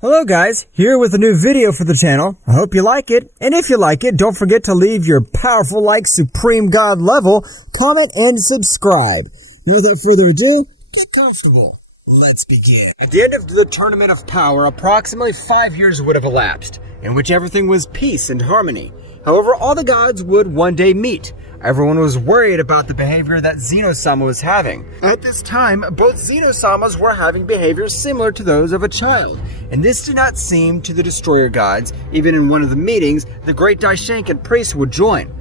Hello guys, here with a new video for the channel. I hope you like it, and if you like it, don't forget to leave your powerful like Supreme God level, comment, and subscribe. Now without further ado, get comfortable. Let's begin. At the end of the Tournament of Power, approximately 5 years would have elapsed, in which everything was peace and harmony. However, all the gods would one day meet. Everyone was worried about the behavior that Zeno-Sama was having. At this time, both Zeno-Samas were having behaviors similar to those of a child, and this did not seem to the Destroyer Gods. Even in one of the meetings, the great Daishinkan priest would join.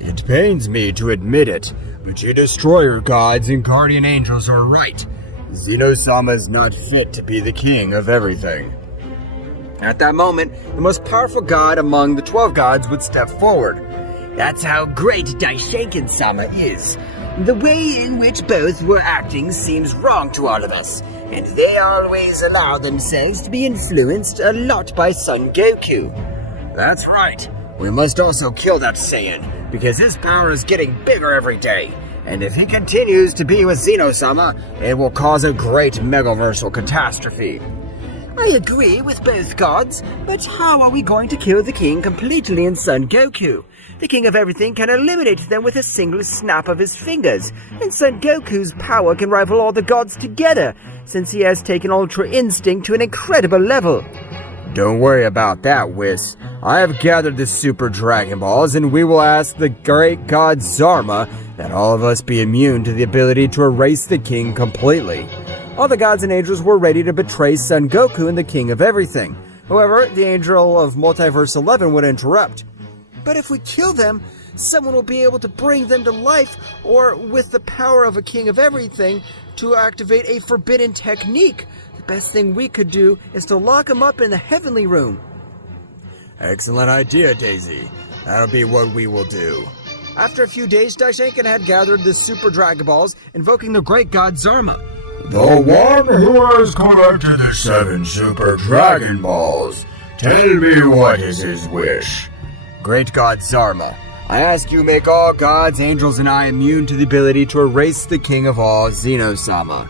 It pains me to admit it, but you Destroyer Gods and Guardian Angels are right. Zeno-Sama is not fit to be the king of everything. At that moment, the most powerful god among the 12 gods would step forward. That's how great Daishinkan-sama is. The way in which both were acting seems wrong to all of us, and they always allow themselves to be influenced a lot by Son Goku. That's right. We must also kill that Saiyan, because his power is getting bigger every day, and if he continues to be with Zeno-sama, it will cause a great megaversal catastrophe. I agree with both gods, but how are we going to kill the king completely in Son Goku? The king of everything can eliminate them with a single snap of his fingers, and Son Goku's power can rival all the gods together, since he has taken Ultra Instinct to an incredible level. Don't worry about that, Whis. I have gathered the Super Dragon Balls, and we will ask the great god Zarma that all of us be immune to the ability to erase the king completely. All the gods and angels were ready to betray Son Goku and the king of everything. However, the angel of Multiverse 11 would interrupt. But if we kill them, someone will be able to bring them to life, or with the power of a king of everything, to activate a forbidden technique. The best thing we could do is to lock them up in the heavenly room. Excellent idea, Daisy. That'll be what we will do. After a few days, Daishinkan had gathered the Super Dragon Balls, invoking the great god Zarma. The one who has collected the 7 Super Dragon Balls, tell me what is his wish. Great god Zarma, I ask you make all gods, angels, and I immune to the ability to erase the king of all, Zeno-Sama.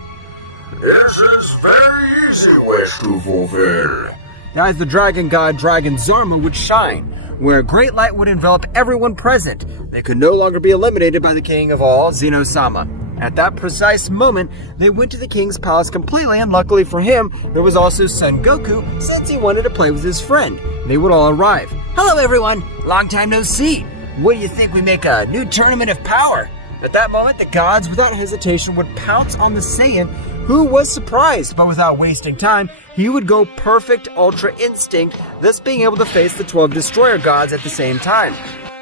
This is very easy wish to fulfill. As the dragon god Dragon Zarma would shine, where a great light would envelop everyone present. They could no longer be eliminated by the king of all, Zeno-Sama. At that precise moment, they went to the king's palace completely, and luckily for him, there was also Son Goku, since he wanted to play with his friend. They would all arrive. Hello everyone! Long time no see! What do you think we make a new Tournament of Power? At that moment, the gods, without hesitation, would pounce on the Saiyan, who was surprised, but without wasting time, he would go perfect Ultra Instinct, thus being able to face the 12 Destroyer Gods at the same time.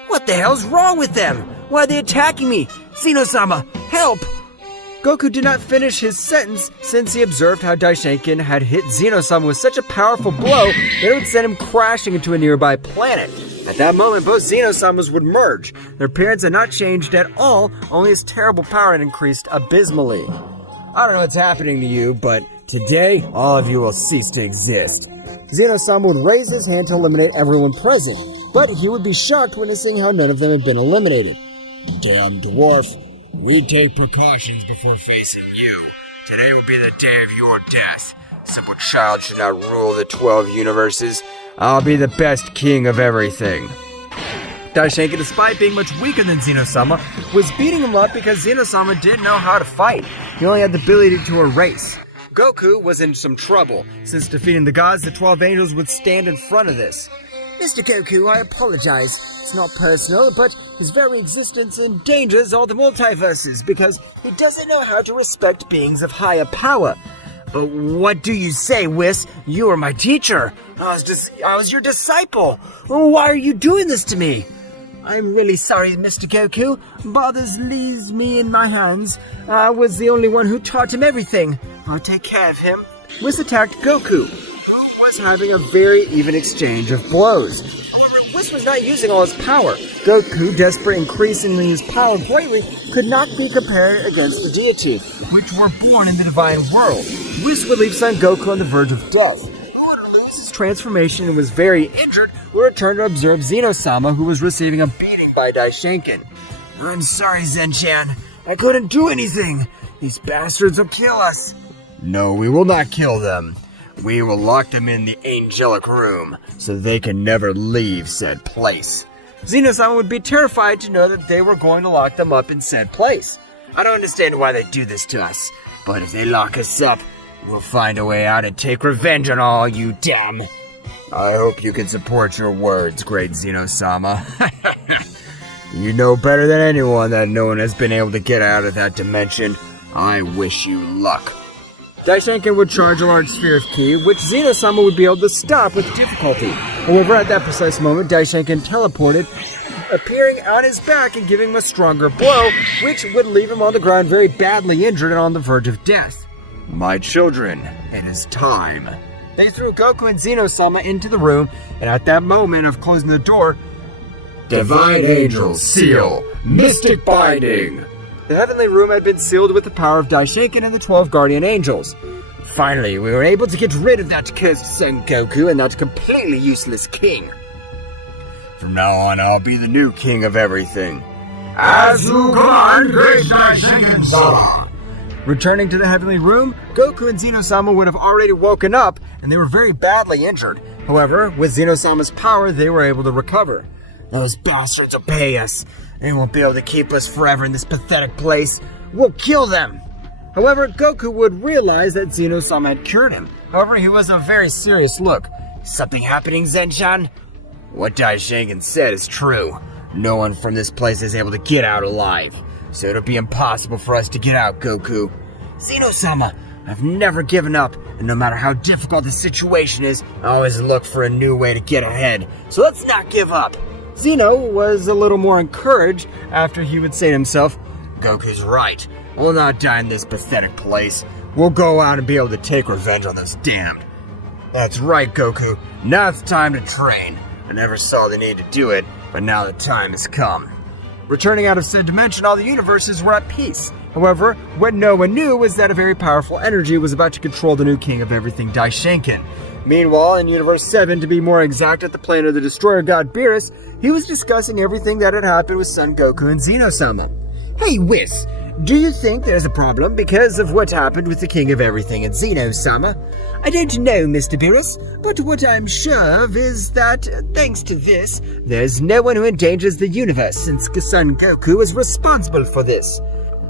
What the hell's wrong with them? Why are they attacking me? Zeno-sama, help! Goku did not finish his sentence since he observed how Daishinkan had hit Zeno-sama with such a powerful blow that it would send him crashing into a nearby planet. At that moment, both Zeno-samas would merge. Their appearance had not changed at all, only his terrible power had increased abysmally. I don't know what's happening to you, but today, all of you will cease to exist. Zeno-sama would raise his hand to eliminate everyone present, but he would be shocked witnessing how none of them had been eliminated. Damn dwarf. We take precautions before facing you. Today will be the day of your death. Simple child should not rule the 12 universes. I'll be the best king of everything. Daishinkan, despite being much weaker than Zeno-sama, was beating him up because Zeno-sama didn't know how to fight. He only had the ability to erase. Goku was in some trouble. Since defeating the gods, the 12 angels would stand in front of this. Mr. Goku, I apologize. It's not personal, but his very existence endangers all the multiverses because he doesn't know how to respect beings of higher power. But what do you say, Whis? You are my teacher. I was your disciple. Why are you doing this to me? I'm really sorry, Mr. Goku. Brothers leaves me in my hands. I was the only one who taught him everything. I'll take care of him. Whis attacked Goku, who was having a very even exchange of blows. However, Whis was not using all his power. Goku, desperate, increasing his power greatly, could not be compared against the deity, which were born in the divine world. Whis would leave Son Goku on the verge of death. Who would lose his transformation and was very injured, would return to observe Zeno-Sama, who was receiving a beating by Daishinken. I'm sorry, Zen-chan. I couldn't do anything. These bastards will kill us. No, we will not kill them. We will lock them in the angelic room, so they can never leave said place. Zeno-sama would be terrified to know that they were going to lock them up in said place. I don't understand why they do this to us, but if they lock us up, we'll find a way out and take revenge on all you damn. I hope you can support your words, great Zeno-sama. You know better than anyone that no one has been able to get out of that dimension. I wish you luck. Daishinken would charge a large sphere of ki, which Zeno-sama would be able to stop with difficulty. However, at that precise moment, Daishinken teleported, appearing on his back and giving him a stronger blow, which would leave him on the ground very badly injured and on the verge of death. My children, it is time. They threw Goku and Zeno-sama into the room, and at that moment of closing the door, Divine Angel Seal, Mystic Binding. The heavenly room had been sealed with the power of Daishinken and the 12 guardian angels. Finally, we were able to get rid of that cursed Son Goku and that completely useless king. From now on, I'll be the new king of everything. As you command, great Daishinken-sama. Returning to the heavenly room, Goku and Zeno-sama would have already woken up, and they were very badly injured. However, with Zeno-sama's power, they were able to recover. Those bastards will pay us. They won't be able to keep us forever in this pathetic place. We'll kill them. However, Goku would realize that Zeno-sama had cured him. However, he was a very serious look. Something happening, Zen-chan? What Daishinken said is true. No one from this place is able to get out alive. So it'll be impossible for us to get out, Goku. Zeno-sama, I've never given up, and no matter how difficult the situation is, I always look for a new way to get ahead. So let's not give up. Zeno was a little more encouraged after he would say to himself, Goku's right. We'll not die in this pathetic place. We'll go out and be able to take revenge on those damned. That's right, Goku. Now it's time to train. I never saw the need to do it, but now the time has come. Returning out of said dimension, all the universes were at peace. However, what no one knew was that a very powerful energy was about to control the new king of everything, Daishinken. Meanwhile, in Universe 7, to be more exact, at the planet of the Destroyer God Beerus, he was discussing everything that had happened with Son Goku and Zeno-sama. Hey, Whis, do you think there's a problem because of what happened with the King of Everything and Zeno-sama? I don't know, Mr. Beerus, but what I'm sure of is that, thanks to this, there's no one who endangers the universe since Son Goku is responsible for this.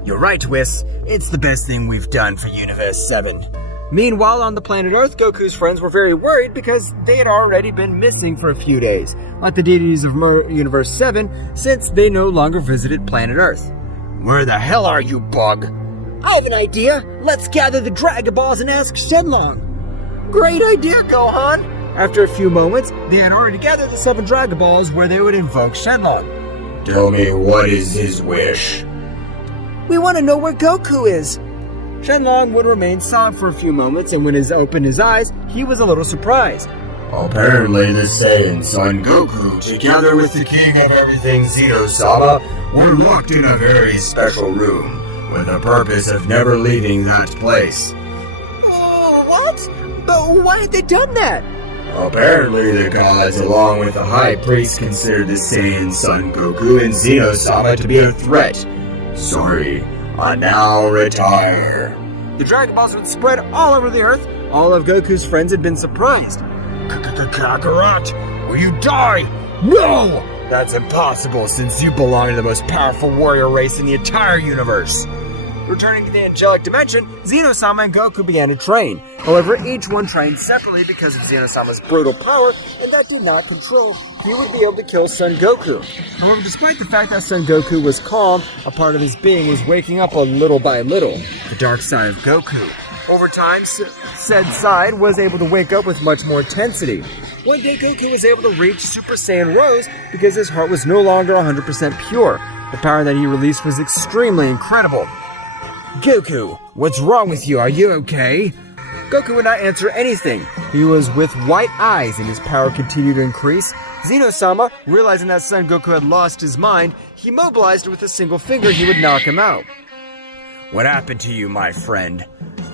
You're right, Whis. It's the best thing we've done for Universe 7. Meanwhile, on the planet Earth, Goku's friends were very worried because they had already been missing for a few days, like the deities of Universe 7, since they no longer visited planet Earth. Where the hell are you, Bug? I have an idea. Let's gather the Dragon Balls and ask Shenlong. Great idea, Gohan. After a few moments, they had already gathered the 7 Dragon Balls where they would invoke Shenlong. Tell me, what is his wish? We want to know where Goku is. Shenlong would remain silent for a few moments, and when he opened his eyes, he was a little surprised. Apparently the Saiyan Son Goku, together with the King of Everything Zeno-Sama, were locked in a very special room, with the purpose of never leaving that place. Oh, what? But why had they done that? Apparently the gods, along with the High Priest, considered the Saiyan Son Goku and Zeno-Sama to be a threat. Sorry, I now retire. The Dragon Balls would spread all over the earth. All of Goku's friends had been surprised. Kakarot, will you die? No! That's impossible since you belong to the most powerful warrior race in the entire universe. Returning to the angelic dimension, Zeno-Sama and Goku began to train. However, each one trained separately because of Zeno-Sama's brutal power, and that did not control he would be able to kill Son Goku. However, despite the fact that Son Goku was calm, a part of his being was waking up a little by little, the dark side of Goku. Over time, said side was able to wake up with much more intensity. One day, Goku was able to reach Super Saiyan Rose because his heart was no longer 100% pure. The power that he released was extremely incredible. Goku, what's wrong with you? Are you okay? Goku would not answer anything. He was with white eyes and his power continued to increase. Zeno-Sama, realizing that Son Goku had lost his mind, he mobilized with a single finger he would knock him out. What happened to you, my friend?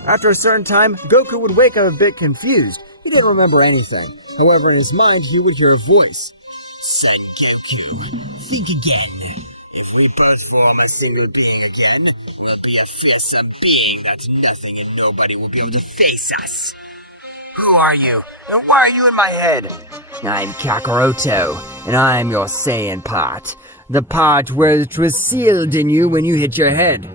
After a certain time, Goku would wake up a bit confused. He didn't remember anything. However, in his mind, he would hear a voice. Son Goku, think again. If we both form a single being again, we'll be a fearsome being that nothing and nobody will be able to face us. Who are you? And why are you in my head? I'm Kakarot, and I'm your Saiyan part. The part where it was sealed in you when you hit your head.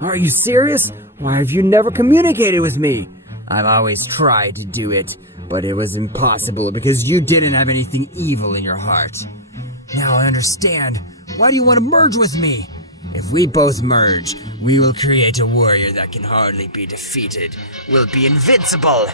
Are you serious? Why have you never communicated with me? I've always tried to do it, but it was impossible because you didn't have anything evil in your heart. Now I understand. Why do you want to merge with me? If we both merge, we will create a warrior that can hardly be defeated. We'll be invincible.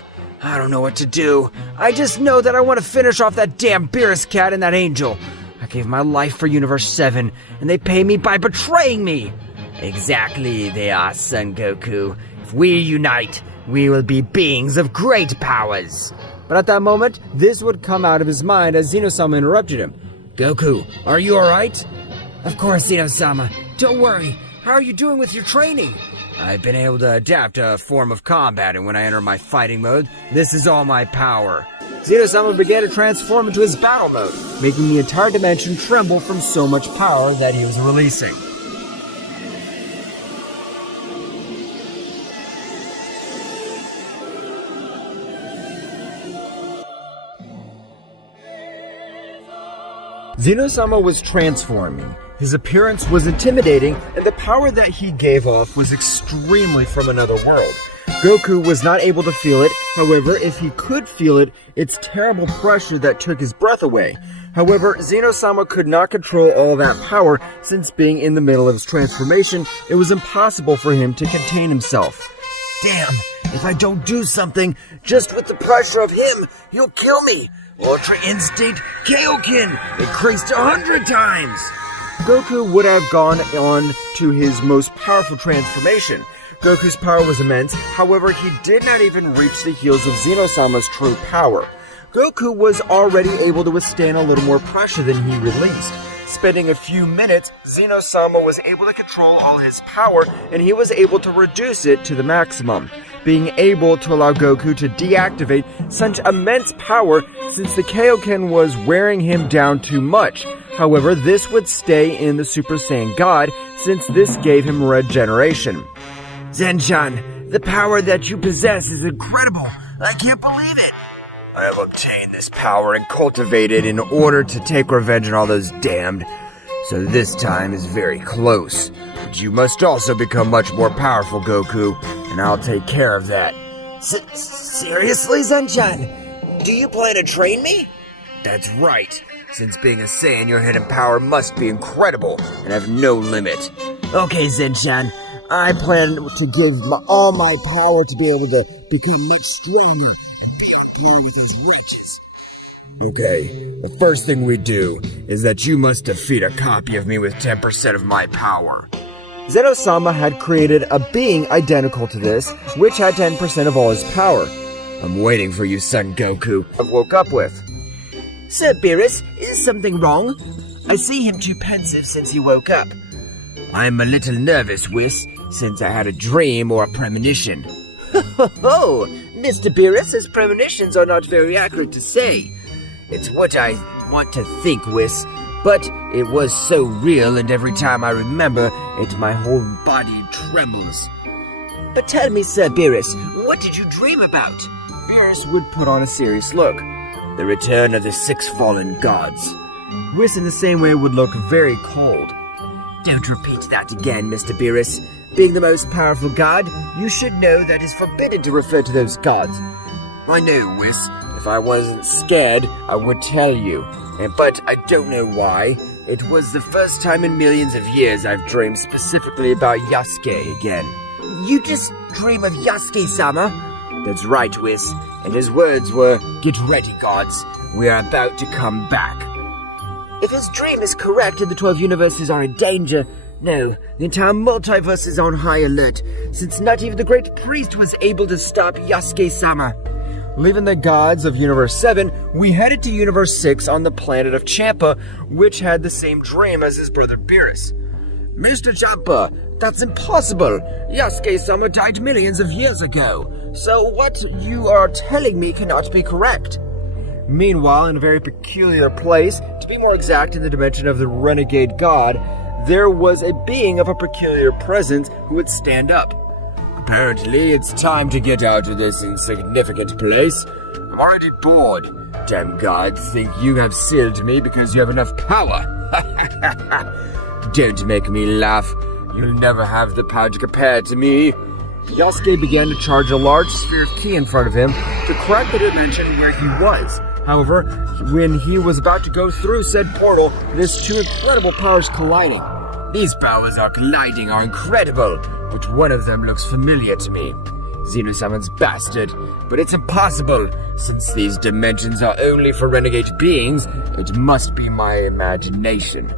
I don't know what to do. I just know that I want to finish off that damn Beerus cat and that angel. I gave my life for Universe 7, and they pay me by betraying me. Exactly, they are, Son Goku. If we unite, we will be beings of great powers. But at that moment, this would come out of his mind as Zeno-Sama interrupted him. Goku, are you alright? Of course, Zeno-Sama. Don't worry. How are you doing with your training? I've been able to adapt a form of combat, and when I enter my fighting mode, this is all my power. Zeno-Sama began to transform into his battle mode, making the entire dimension tremble from so much power that he was releasing. Zeno-Sama was transforming. His appearance was intimidating, and the power that he gave off was extremely from another world. Goku was not able to feel it. However, if he could feel it, it's terrible pressure that took his breath away. However, Zeno-Sama could not control all that power, since being in the middle of his transformation, it was impossible for him to contain himself. Damn, if I don't do something, just with the pressure of him, he'll kill me. Ultra Instinct Kaioken increased 100 times. Goku would have gone on to his most powerful transformation. Goku's power was immense, however, he did not even reach the heels of Zeno-Sama's true power. Goku was already able to withstand a little more pressure than he released. Spending a few minutes, Zeno-Sama was able to control all his power, and he was able to reduce it to the maximum, being able to allow Goku to deactivate such immense power since the Kaioken was wearing him down too much. However, this would stay in the Super Saiyan God since this gave him regeneration. Zen-chan, the power that you possess is incredible. I can't believe it. I have obtained this power and cultivated in order to take revenge on all those damned. So this time is very close. But you must also become much more powerful, Goku, and I'll take care of that. Seriously, Zen-chan? Do you plan to train me? That's right. Since being a Saiyan, your hidden power must be incredible and have no limit. Okay, Zen-chan. I plan to give all my power to be able to become much stronger and pack blow with those wretches. Okay, the first thing we do is that you must defeat a copy of me with 10% of my power. Zeno-Sama had created a being identical to this, which had 10% of all his power. I'm waiting for you, Son Goku. I woke up with. Sir Beerus, is something wrong? I see him too pensive since he woke up. I'm a little nervous, Whis, since I had a dream or a premonition. Oh, Mr. Beerus, his premonitions are not very accurate to say. It's what I want to think, Whis, but it was so real, and every time I remember it, my whole body trembles. But tell me, Sir Beerus, what did you dream about? Beerus would put on a serious look. The return of the 6 fallen gods. Whis in the same way would look very cold. Don't repeat that again, Mr. Beerus. Being the most powerful god, you should know that it's forbidden to refer to those gods. I know, Whis. If I wasn't scared, I would tell you. But I don't know why. It was the first time in millions of years I've dreamed specifically about Yasuke again. You just dream of Yasuke-sama? That's right, Whis. And his words were, "Get ready, gods. We are about to come back." If his dream is correct and the 12 universes are in danger, no, the entire multiverse is on high alert, since not even the great priest was able to stop Yasuke-sama. Leaving the gods of Universe 7, we headed to Universe 6 on the planet of Champa, which had the same dream as his brother Beerus. Mr. Champa, that's impossible. Yasuke-sama died millions of years ago. So what you are telling me cannot be correct. Meanwhile, in a very peculiar place, to be more exact in the dimension of the renegade god, there was a being of a peculiar presence who would stand up. Apparently, it's time to get out of this insignificant place. I'm already bored. Damn gods think you have sealed me because you have enough power. Don't make me laugh. You'll never have the power to compare to me. Yasuke began to charge a large sphere of ki in front of him to crack the dimension where he was. However, when he was about to go through said portal, his two incredible powers colliding. These powers are colliding are incredible, but one of them looks familiar to me. Zeno-Sama's bastard, but it's impossible. Since these dimensions are only for renegade beings, it must be my imagination.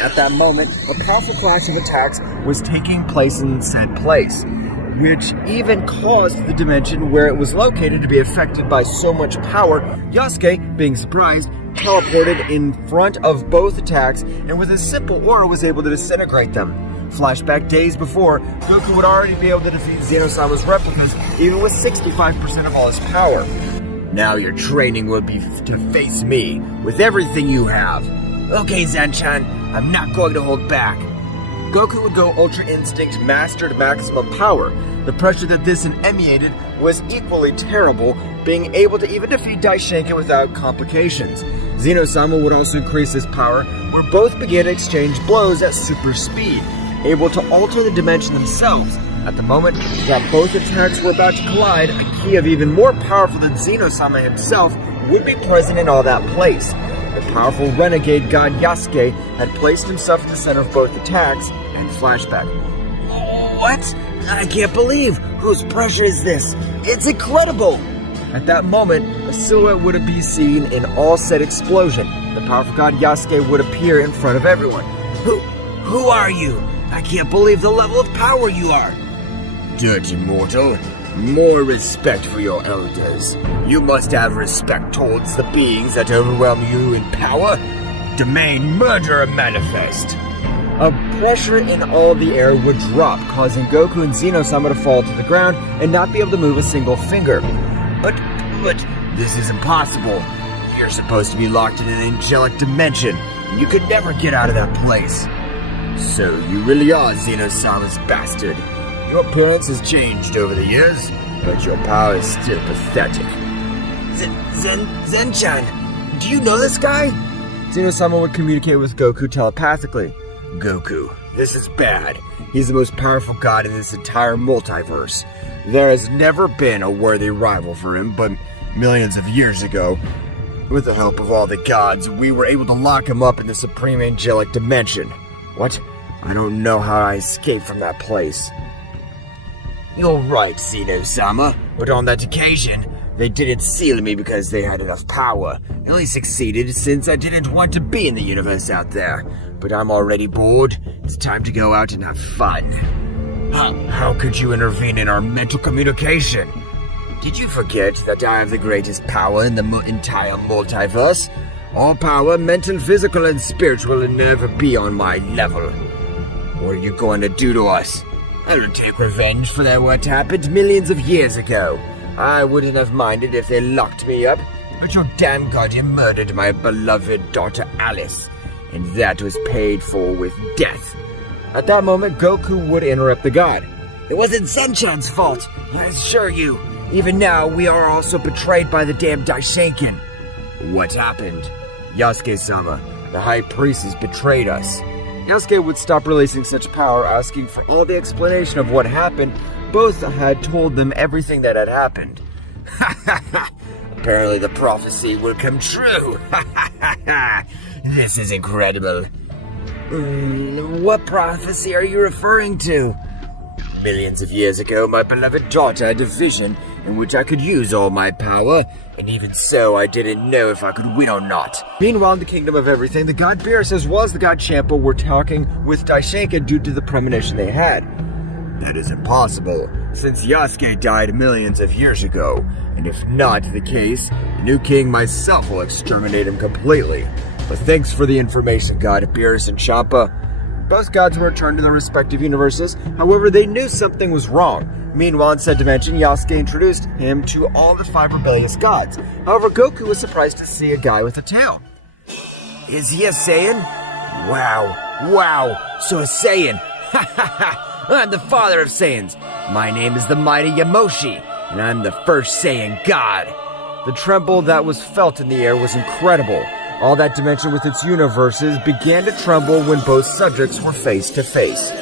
At that moment, a powerful clash of attacks was taking place in said place, which even caused the dimension where it was located to be affected by so much power. Yasuke, being surprised, teleported in front of both attacks and with a simple aura was able to disintegrate them. Flashback days before, Goku would already be able to defeat Zeno-Sama's replicas even with 65% of all his power. Now your training will be to face me with everything you have. Okay, Zanchan, I'm not going to hold back. Goku would go Ultra Instinct mastered maximum power. The pressure that this emanated was equally terrible, being able to even defeat Daishinkan without complications. Zeno-Sama would also increase his power, where both began to exchange blows at super speed, able to alter the dimension themselves. At the moment that both attacks were about to collide, a ki of even more powerful than Zeno-Sama himself would be present in all that place. The powerful renegade god Yasuke had placed himself in the center of both attacks and flashback. What? I can't believe! Whose pressure is this? It's incredible! At that moment, a silhouette would be seen in all said explosion. The powerful god Yasuke would appear in front of everyone. Who are you? I can't believe the level of power you are! Dirty mortal, more respect for your elders. You must have respect towards the beings that overwhelm you in power. Domain Murderer Manifest. A pressure in all the air would drop, causing Goku and Zeno-Sama to fall to the ground and not be able to move a single finger. But this is impossible. You're supposed to be locked in an angelic dimension. You could never get out of that place. So you really are Zeno-Sama's bastard. Your appearance has changed over the years, but your power is still pathetic. Zen-chan, do you know this guy? Zeno-Sama would communicate with Goku telepathically. Goku, this is bad. He's the most powerful god in this entire multiverse. There has never been a worthy rival for him, but millions of years ago, with the help of all the gods, we were able to lock him up in the supreme angelic dimension. What? I don't know how I escaped from that place. You're right, Zeno-Sama, but on that occasion, they didn't seal me because they had enough power. They only succeeded since I didn't want to be in the universe out there. But I'm already bored. It's time to go out and have fun. How could you intervene in our mental communication? Did you forget that I have the greatest power in the entire multiverse? All power, mental, physical, and spiritual, will never be on my level. What are you going to do to us? I will take revenge for what happened millions of years ago. I wouldn't have minded if they locked me up, but your damn guardian murdered my beloved daughter Alice, and that was paid for with death. At that moment, Goku would interrupt the god. It wasn't Zenchan's fault, I assure you. Even now, we are also betrayed by the damn Daishinkan. What happened? Yasuke-sama, the high priest has betrayed us. Yasuke would stop releasing such power, asking for all the explanation of what happened. Both had told them everything that had happened. Apparently the prophecy will come true. This is incredible. What prophecy are you referring to? Millions of years ago, my beloved daughter had a vision in which I could use all my power, and even so, I didn't know if I could win or not. Meanwhile, in the Kingdom of Everything, the god Beerus as well as the god Champa were talking with Daishinkan due to the premonition they had. That is impossible, since Yasuke died millions of years ago, and if not the case, the new king myself will exterminate him completely. But thanks for the information, God Beerus and Champa. Both gods were returned to their respective universes, however they knew something was wrong. Meanwhile, in said dimension, Yasuke introduced him to all the 5 rebellious gods. However, Goku was surprised to see a guy with a tail. Is he a Saiyan? Wow, so a Saiyan. Ha ha ha! I'm the father of Saiyans. My name is the mighty Yamoshi, and I'm the first Saiyan god. The tremble that was felt in the air was incredible. All that dimension with its universes began to tremble when both subjects were face to face.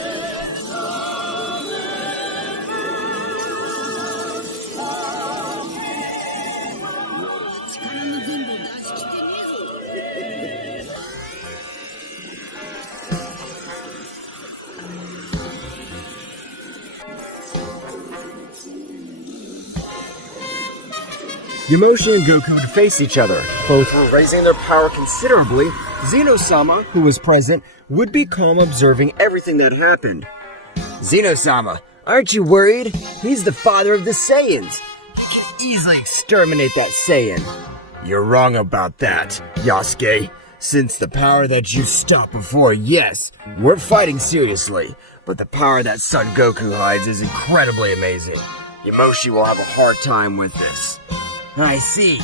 Yamoshi and Goku would face each other. Both were raising their power considerably. Zeno-Sama, who was present, would be calm observing everything that happened. Zeno-Sama, aren't you worried? He's the father of the Saiyans. He can easily exterminate that Saiyan. You're wrong about that, Yasuke. Since the power that you stopped before, yes, we're fighting seriously, but the power that Son Goku hides is incredibly amazing. Yamoshi will have a hard time with this. I see.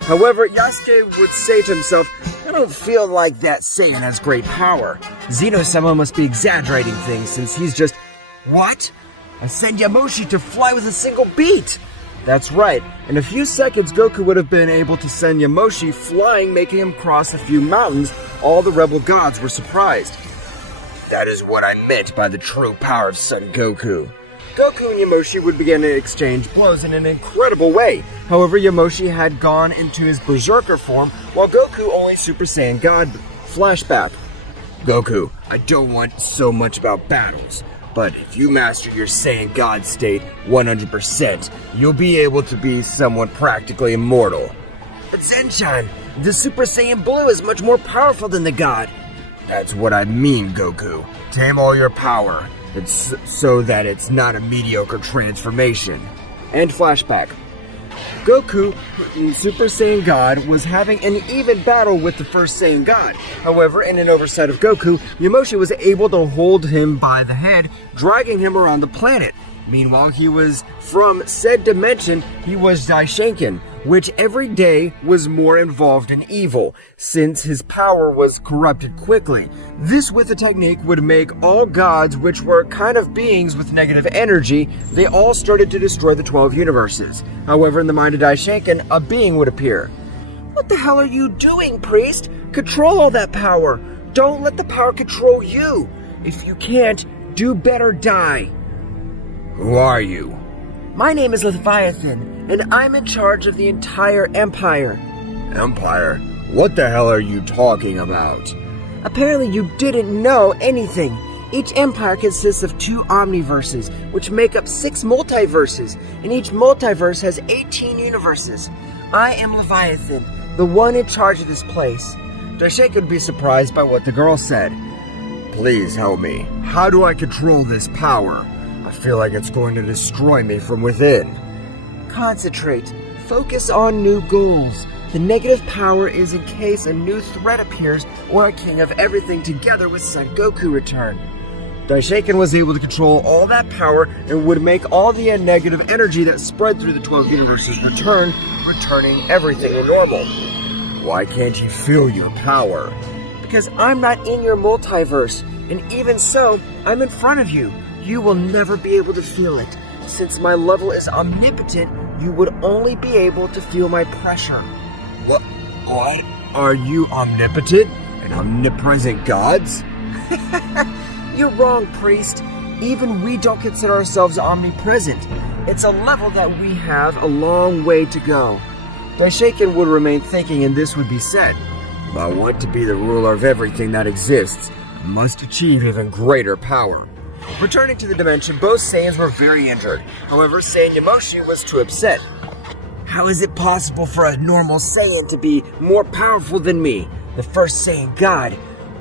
However, Yasuke would say to himself, I don't feel like that Saiyan has great power. Zeno-Sama must be exaggerating things since he's just... What? I send Yamoshi to fly with a single beat! That's right. In a few seconds, Goku would have been able to send Yamoshi flying, making him cross a few mountains. All the rebel gods were surprised. That is what I meant by the true power of Son Goku. Goku and Yamoshi would begin to exchange blows in an incredible way. However, Yamoshi had gone into his Berserker form, while Goku only Super Saiyan God. Flashback. Goku, I don't want so much about battles, but if you master your Saiyan God state 100%, you'll be able to be someone practically immortal. But Zenchan, the Super Saiyan Blue is much more powerful than the god. That's what I mean, Goku. Tame all your power. It's so that it's not a mediocre transformation. And flashback. Goku, the Super Saiyan God, was having an even battle with the first Saiyan God. However, in an oversight of Goku, Yamoshi was able to hold him by the head, dragging him around the planet. Meanwhile, he was from said dimension, he was Daishinken, which every day was more involved in evil, since his power was corrupted quickly. This with a technique would make all gods, which were kind of beings with negative energy, they all started to destroy the 12 universes. However, in the mind of Daishinken, a being would appear. What the hell are you doing, priest? Control all that power. Don't let the power control you. If you can't, do better die. Who are you? My name is Leviathan, and I'm in charge of the entire Empire. Empire? What the hell are you talking about? Apparently you didn't know anything. Each empire consists of 2 omniverses, which make up 6 multiverses, and each multiverse has 18 universes. I am Leviathan, the one in charge of this place. Daishinken would be surprised by what the girl said. Please help me. How do I control this power? I feel like it's going to destroy me from within. Concentrate. Focus on new goals. The negative power is in case a new threat appears or a king of everything together with Son Goku return. Daishinken was able to control all that power and would make all the negative energy that spread through the 12 universes returning everything to normal. Why can't you feel your power? Because I'm not in your multiverse, and even so, I'm in front of you. You will never be able to feel it. Since my level is omnipotent, you would only be able to feel my pressure. What? Are you omnipotent and omnipresent gods? You're wrong, priest. Even we don't consider ourselves omnipresent. It's a level that we have a long way to go. Daishinken would remain thinking, and this would be said. If I want to be the ruler of everything that exists, I must achieve even greater power. Returning to the dimension, both Saiyans were very injured. However, Saiyan Yamoshi was too upset. How is it possible for a normal Saiyan to be more powerful than me, the first Saiyan God?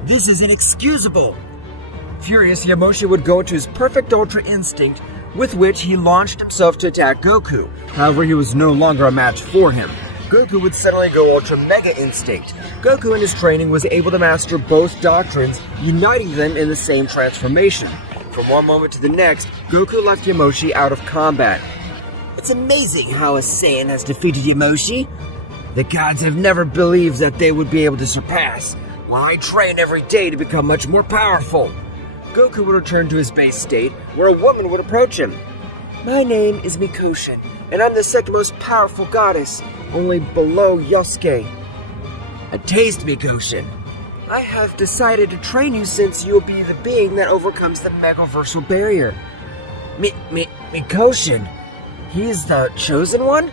This is inexcusable. Furious, Yamoshi would go into his perfect Ultra Instinct, with which he launched himself to attack Goku. However, he was no longer a match for him. Goku would suddenly go Ultra Mega Instinct. Goku in his training was able to master both doctrines, uniting them in the same transformation. From one moment to the next, Goku left Yamoshi out of combat. It's amazing how a Saiyan has defeated Yamoshi. The gods have never believed that they would be able to surpass, while I train every day to become much more powerful. Goku would return to his base state, where a woman would approach him. My name is Mikoshin, and I'm the second most powerful goddess, only below Yosuke. A taste, Mikoshin. I have decided to train you since you'll be the being that overcomes the Megaversal Barrier. Mikoshin? He's the chosen one?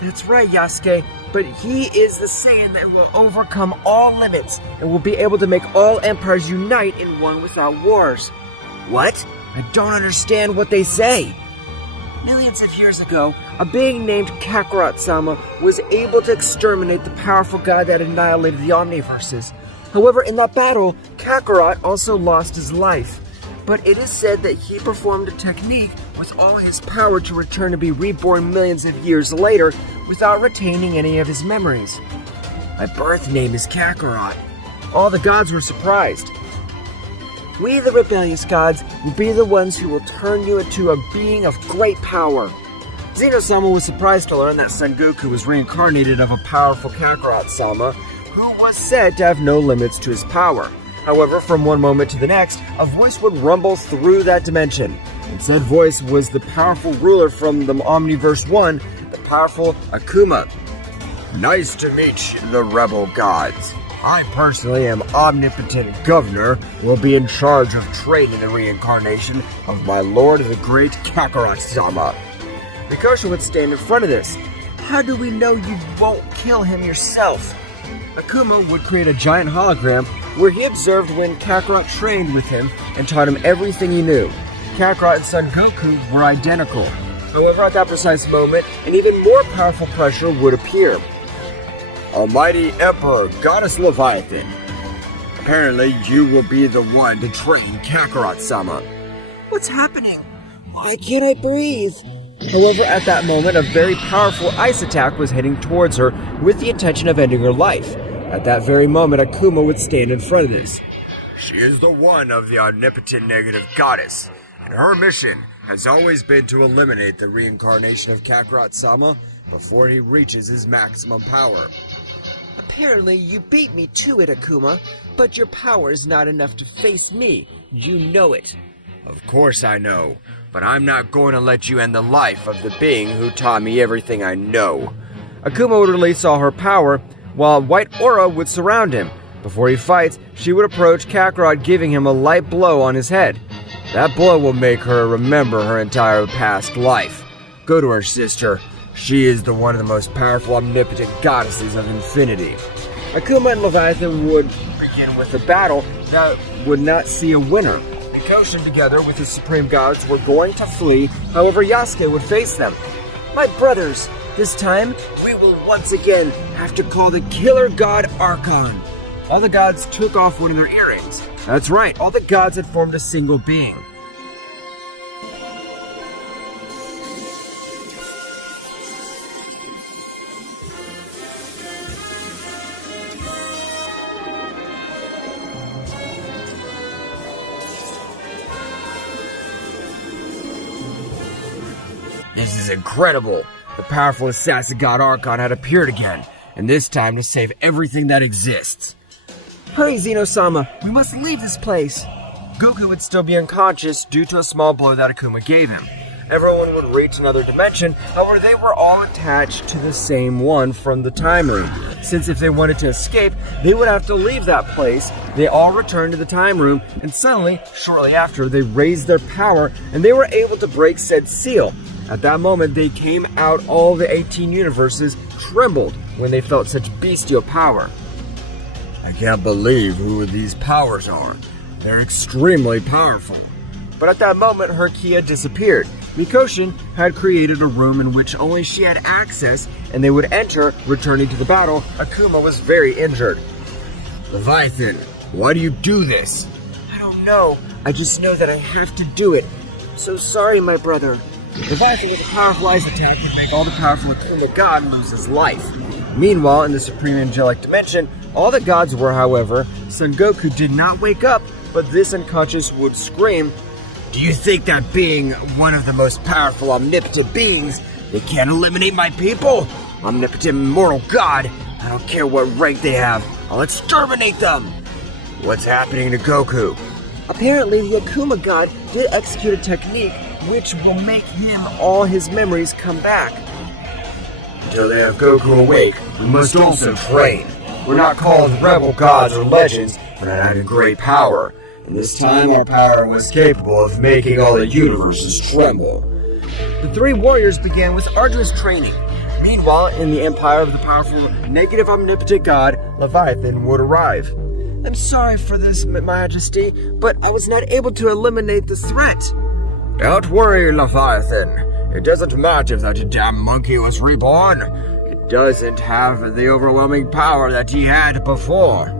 That's right, Yasuke, but he is the Saiyan that will overcome all limits and will be able to make all empires unite in one without wars. What? I don't understand what they say. Millions of years ago, a being named Kakarot-sama was able to exterminate the powerful god that annihilated the Omniverses. However, in that battle, Kakarot also lost his life. But it is said that he performed a technique with all his power to return to be reborn millions of years later without retaining any of his memories. My birth name is Kakarot. All the gods were surprised. We, the rebellious gods, will be the ones who will turn you into a being of great power. Zeno-Sama was surprised to learn that Son Goku was reincarnated of a powerful Kakarot-sama, who was said to have no limits to his power. However, from one moment to the next, a voice would rumble through that dimension. And said voice was the powerful ruler from the Omniverse 1, the powerful Akuma. Nice to meet you, the rebel gods. I personally am omnipotent governor, will be in charge of training the reincarnation of my lord the great Kakarot-sama. Mikoshin would stand in front of this. How do we know you won't kill him yourself? Akuma would create a giant hologram where he observed when Kakarot trained with him and taught him everything he knew. Kakarot and Son Goku were identical. However, at that precise moment, an even more powerful pressure would appear. Almighty Emperor, Goddess Leviathan. Apparently, you will be the one to train Kakarot-sama. What's happening? Why can't I breathe? However, at that moment, a very powerful ice attack was heading towards her with the intention of ending her life. At that very moment, Akuma would stand in front of this. She is the one of the omnipotent negative goddess, and her mission has always been to eliminate the reincarnation of Kakarot-sama before he reaches his maximum power. Apparently, you beat me to it, Akuma, but your power is not enough to face me. You know it. Of course I know, but I'm not going to let you end the life of the being who taught me everything I know. Akuma would release all her power, while a white aura would surround him. Before he fights, she would approach Kakarot, giving him a light blow on his head. That blow will make her remember her entire past life. Go to her, sister. She is the one of the most powerful omnipotent goddesses of infinity. Akuma and Leviathan would begin with a battle that would not see a winner. Mikoshin, together with his supreme gods, were going to flee, however Yasuke would face them. My brothers, this time we will once again have to call the killer god Archon. All the gods took off one of their earrings. That's right, all the gods had formed a single being. This is incredible. The powerful assassin god Archon had appeared again, and this time to save everything that exists. Hurry, Zeno-Sama, we must leave this place. Goku would still be unconscious due to a small blow that Akuma gave him. Everyone would reach another dimension, however they were all attached to the same one from the time room. Since if they wanted to escape, they would have to leave that place. They all returned to the time room, and suddenly, shortly after, they raised their power, and they were able to break said seal. At that moment, they came out, all the 18 universes trembled when they felt such bestial power. I can't believe who these powers are. They're extremely powerful. But at that moment, her Kia disappeared. Mikoshin had created a room in which only she had access, and they would enter, returning to the battle. Akuma was very injured. Leviathan, why do you do this? I don't know. I just know that I have to do it. So sorry, my brother. Leviathan with a powerful ice attack would make all the powerful Akuma God lose his life. Meanwhile, in the Supreme Angelic Dimension, all the gods were, however, Son Goku did not wake up, but this unconscious would scream, "Do you think that being one of the most powerful omnipotent beings, they can't eliminate my people? Omnipotent immortal God, I don't care what rank they have, I'll exterminate them!" What's happening to Goku? Apparently, the Akuma God did execute a technique which will make him all his memories come back. Until they have Goku awake, we must also train. We're not called rebel gods or legends for not having great power. And this time our power was capable of making all the universes tremble. The three warriors began with arduous training. Meanwhile, in the empire of the powerful negative omnipotent god, Leviathan would arrive. "I'm sorry for this, Majesty, but I was not able to eliminate the threat." Don't worry, Leviathan. It doesn't matter if that damn monkey was reborn. It doesn't have the overwhelming power that he had before.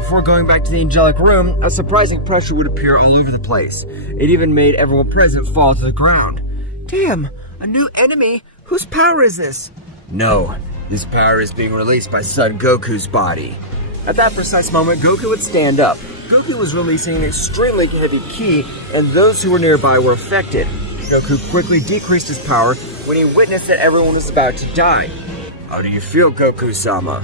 Before going back to the angelic room, a surprising pressure would appear all over the place. It even made everyone present fall to the ground. Damn, a new enemy? Whose power is this? No, this power is being released by Son Goku's body. At that precise moment, Goku would stand up. Goku was releasing an extremely heavy ki, and those who were nearby were affected. Goku quickly decreased his power when he witnessed that everyone was about to die. How do you feel, Goku-sama?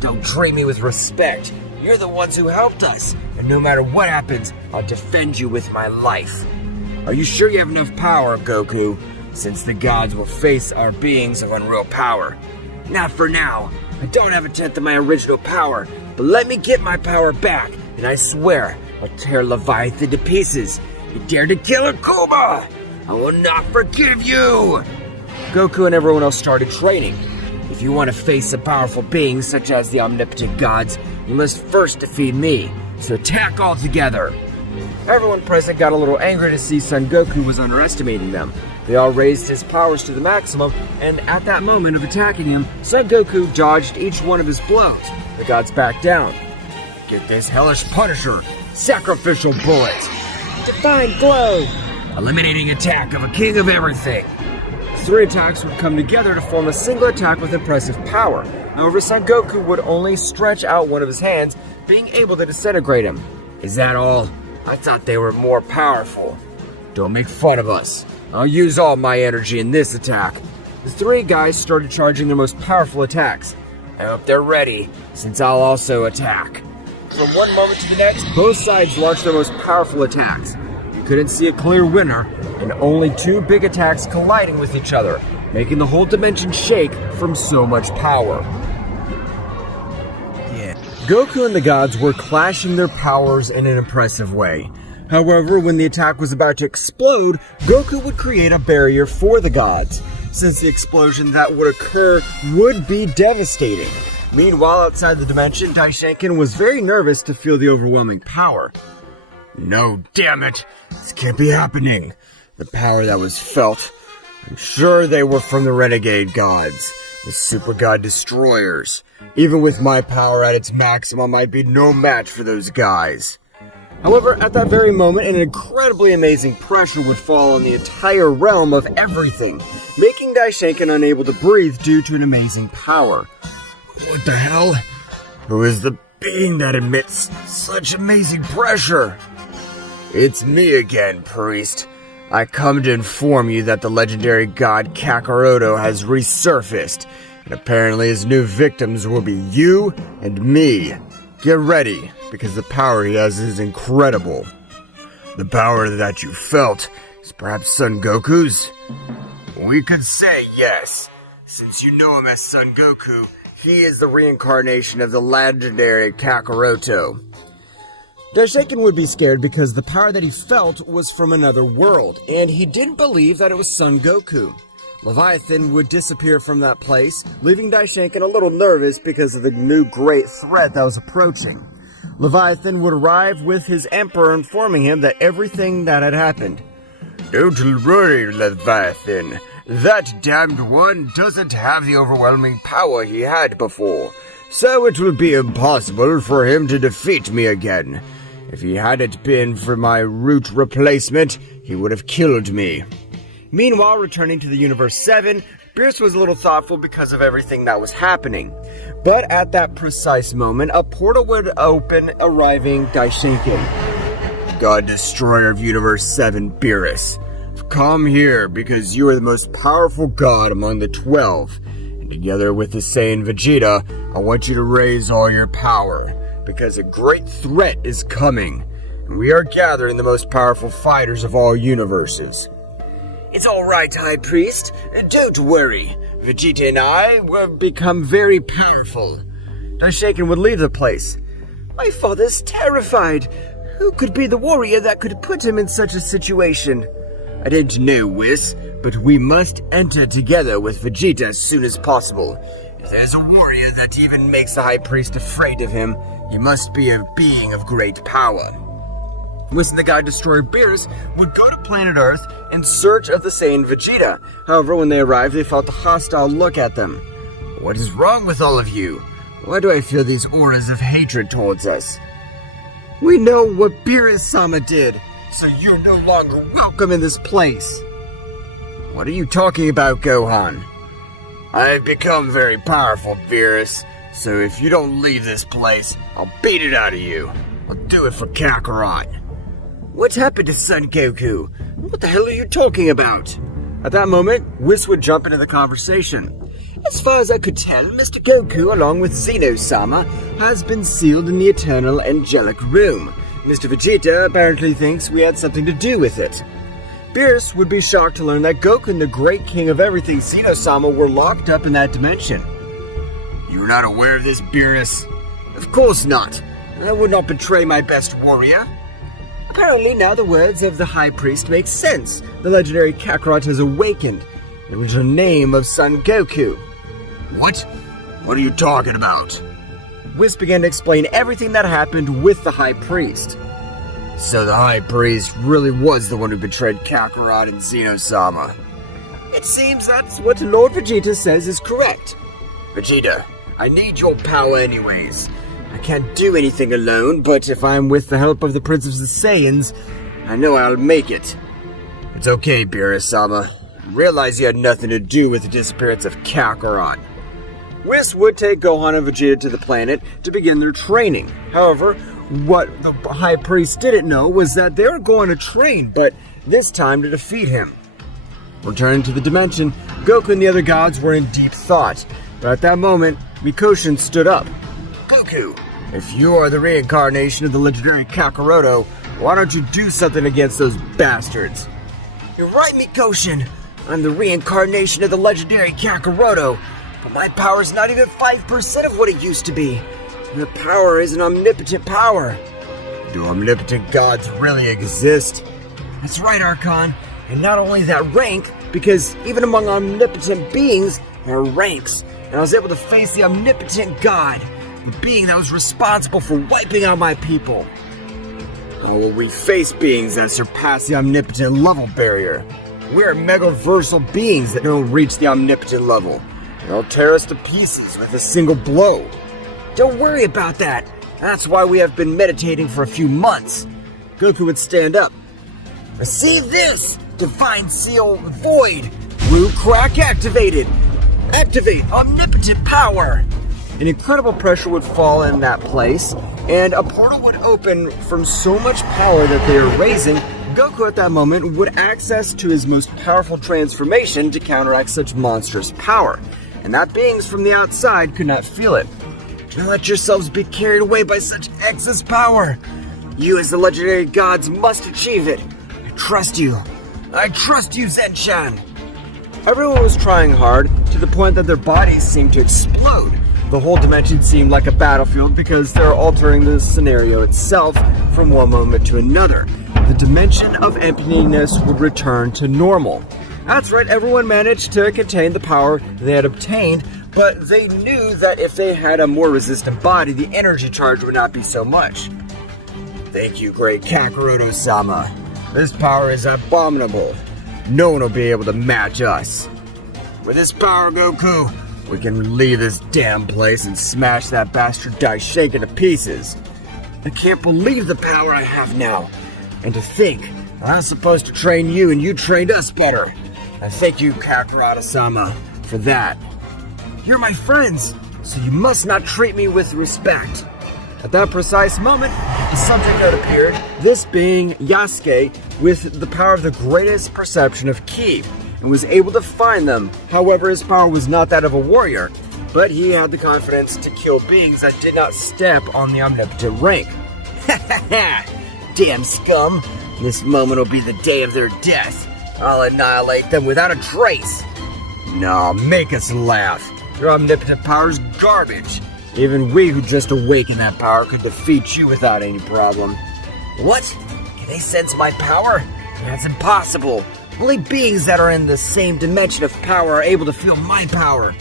Don't treat me with respect. You're the ones who helped us, and no matter what happens, I'll defend you with my life. Are you sure you have enough power, Goku? Since the gods will face our beings of unreal power. Not for now. I don't have a tenth of my original power, but let me get my power back, and I swear I'll tear Leviathan to pieces. You dare to kill Akuma! I will not forgive you! Goku and everyone else started training. If you want to face a powerful being such as the omnipotent gods, you must first defeat me, so attack all together. Everyone present got a little angry to see Son Goku was underestimating them. They all raised his powers to the maximum, and at that moment of attacking him, Son Goku dodged each one of his blows. The gods backed down. Get this hellish Punisher! Sacrificial bullet! Divine Glow! Eliminating attack of a king of everything! Three attacks would come together to form a single attack with impressive power. However, Son Goku would only stretch out one of his hands, being able to disintegrate him. Is that all? I thought they were more powerful. Don't make fun of us. I'll use all my energy in this attack. The three guys started charging their most powerful attacks. I hope they're ready, since I'll also attack. From one moment to the next, both sides launched their most powerful attacks. You couldn't see a clear winner, and only two big attacks colliding with each other, making the whole dimension shake from so much power. Goku and the gods were clashing their powers in an impressive way. However, when the attack was about to explode, Goku would create a barrier for the gods, since the explosion that would occur would be devastating. Meanwhile, outside the dimension, Daishenkin was very nervous to feel the overwhelming power. No, damn it! This can't be happening! The power that was felt, I'm sure they were from the renegade gods, the super god destroyers. Even with my power at its maximum, I'd be no match for those guys. However, at that very moment, an incredibly amazing pressure would fall on the entire realm of everything, making Daishenkin unable to breathe due to an amazing power. What the hell? Who is the being that emits such amazing pressure? It's me again, priest. I come to inform you that the legendary god Kakarot has resurfaced, and apparently his new victims will be you and me. Get ready, because the power he has is incredible. The power that you felt is perhaps Son Goku's? We could say yes. Since you know him as Son Goku, he is the reincarnation of the legendary Kakarot. Daishenkin would be scared because the power that he felt was from another world, and he didn't believe that it was Son Goku. Leviathan would disappear from that place, leaving Daishenkin a little nervous because of the new great threat that was approaching. Leviathan would arrive with his emperor informing him that everything that had happened. Don't worry, Leviathan. That damned one doesn't have the overwhelming power he had before, so it will be impossible for him to defeat me again. If he hadn't been for my root replacement, he would have killed me. Meanwhile, returning to the Universe 7, Beerus was a little thoughtful because of everything that was happening. But at that precise moment, a portal would open, arriving Daishinken. God Destroyer of Universe 7, Beerus. Come here, because you are the most powerful god among the 12. And together with the Saiyan Vegeta, I want you to raise all your power, because a great threat is coming. And we are gathering the most powerful fighters of all universes. It's all right, High Priest. Don't worry. Vegeta and I will become very powerful. Daishinken would leave the place. My father's terrified. Who could be the warrior that could put him in such a situation? I didn't know, Whis, but we must enter together with Vegeta as soon as possible. If there's a warrior that even makes the High Priest afraid of him, he must be a being of great power. Whis and the God Destroyer Beerus would go to planet Earth in search of the Saiyan Vegeta. However, when they arrived, they felt a hostile look at them. What is wrong with all of you? Why do I feel these auras of hatred towards us? We know what Beerus-sama did, so you're no longer welcome in this place. What are you talking about, Gohan? I've become very powerful, Beerus, so if you don't leave this place, I'll beat it out of you. I'll do it for Kakarot. What happened to Son Goku? What the hell are you talking about? At that moment, Whis would jump into the conversation. As far as I could tell, Mr. Goku, along with Zeno-Sama, has been sealed in the Eternal Angelic Room. Mr. Vegeta apparently thinks we had something to do with it. Beerus would be shocked to learn that Goku and the great king of everything, Zeno-Sama, were locked up in that dimension. You're not aware of this, Beerus? Of course not. I would not betray my best warrior. Apparently now the words of the High Priest make sense. The legendary Kakarot has awakened. It was the name of Son Goku. What? What are you talking about? Whis began to explain everything that happened with the High Priest. So the High Priest really was the one who betrayed Kakarot and Zeno-Sama. It seems that's what Lord Vegeta says is correct. Vegeta, I need your power anyways. I can't do anything alone, but if I'm with the help of the Prince of the Saiyans, I know I'll make it. It's okay, Beerus-sama. Realize you had nothing to do with the disappearance of Kakarot. Whis would take Gohan and Vegeta to the planet to begin their training. However, what the High Priest didn't know was that they were going to train, but this time to defeat him. Returning to the dimension, Goku and the other gods were in deep thought, but at that moment, Mikoshin stood up. Goku, if you are the reincarnation of the legendary Kakaroto, why don't you do something against those bastards? You're right, Mikoshin. I'm the reincarnation of the legendary Kakaroto, but my power is not even 5% of what it used to be. The power is an omnipotent power. Do omnipotent gods really exist? That's right, Archon. And not only that rank, because even among omnipotent beings, there are ranks. And I was able to face the omnipotent god, the being that was responsible for wiping out my people. Or will we face beings that surpass the omnipotent level barrier? We are megaversal beings that don't reach the omnipotent level. They'll tear us to pieces with a single blow. Don't worry about that. That's why we have been meditating for a few months. Goku would stand up. Receive this! Divine Seal Void! Blue Crack activated! Activate omnipotent power! An incredible pressure would fall in that place, and a portal would open from so much power that they were raising. Goku at that moment would access to his most powerful transformation to counteract such monstrous power, and that beings from the outside could not feel it. Don't let yourselves be carried away by such excess power. You as the legendary gods must achieve it. I trust you. I trust you, Zenshan. Everyone was trying hard to the point that their bodies seemed to explode. The whole dimension seemed like a battlefield because they're altering the scenario itself from one moment to another. The dimension of emptiness would return to normal. That's right, everyone managed to contain the power they had obtained, but they knew that if they had a more resistant body, the energy charge would not be so much. Thank you, great Kakaroto-sama. This power is abominable. No one will be able to match us. With this power, Goku, we can leave this damn place and smash that bastard Daishinken to pieces. I can't believe the power I have now. And to think, I was supposed to train you and you trained us better. I thank you, Kakarot-sama, for that. You're my friends, so you must not treat me with respect. At that precise moment, the subject note appeared, this being Yasuke with the power of the greatest perception of ki, and was able to find them. However, his power was not that of a warrior, but he had the confidence to kill beings that did not step on the omnipotent rank. Ha ha ha! Damn scum! This moment will be the day of their death. I'll annihilate them without a trace. No, make us laugh. Your omnipotent power's garbage. Even we who just awakened that power could defeat you without any problem. What? Can they sense my power? That's impossible. Only beings that are in the same dimension of power are able to feel my power.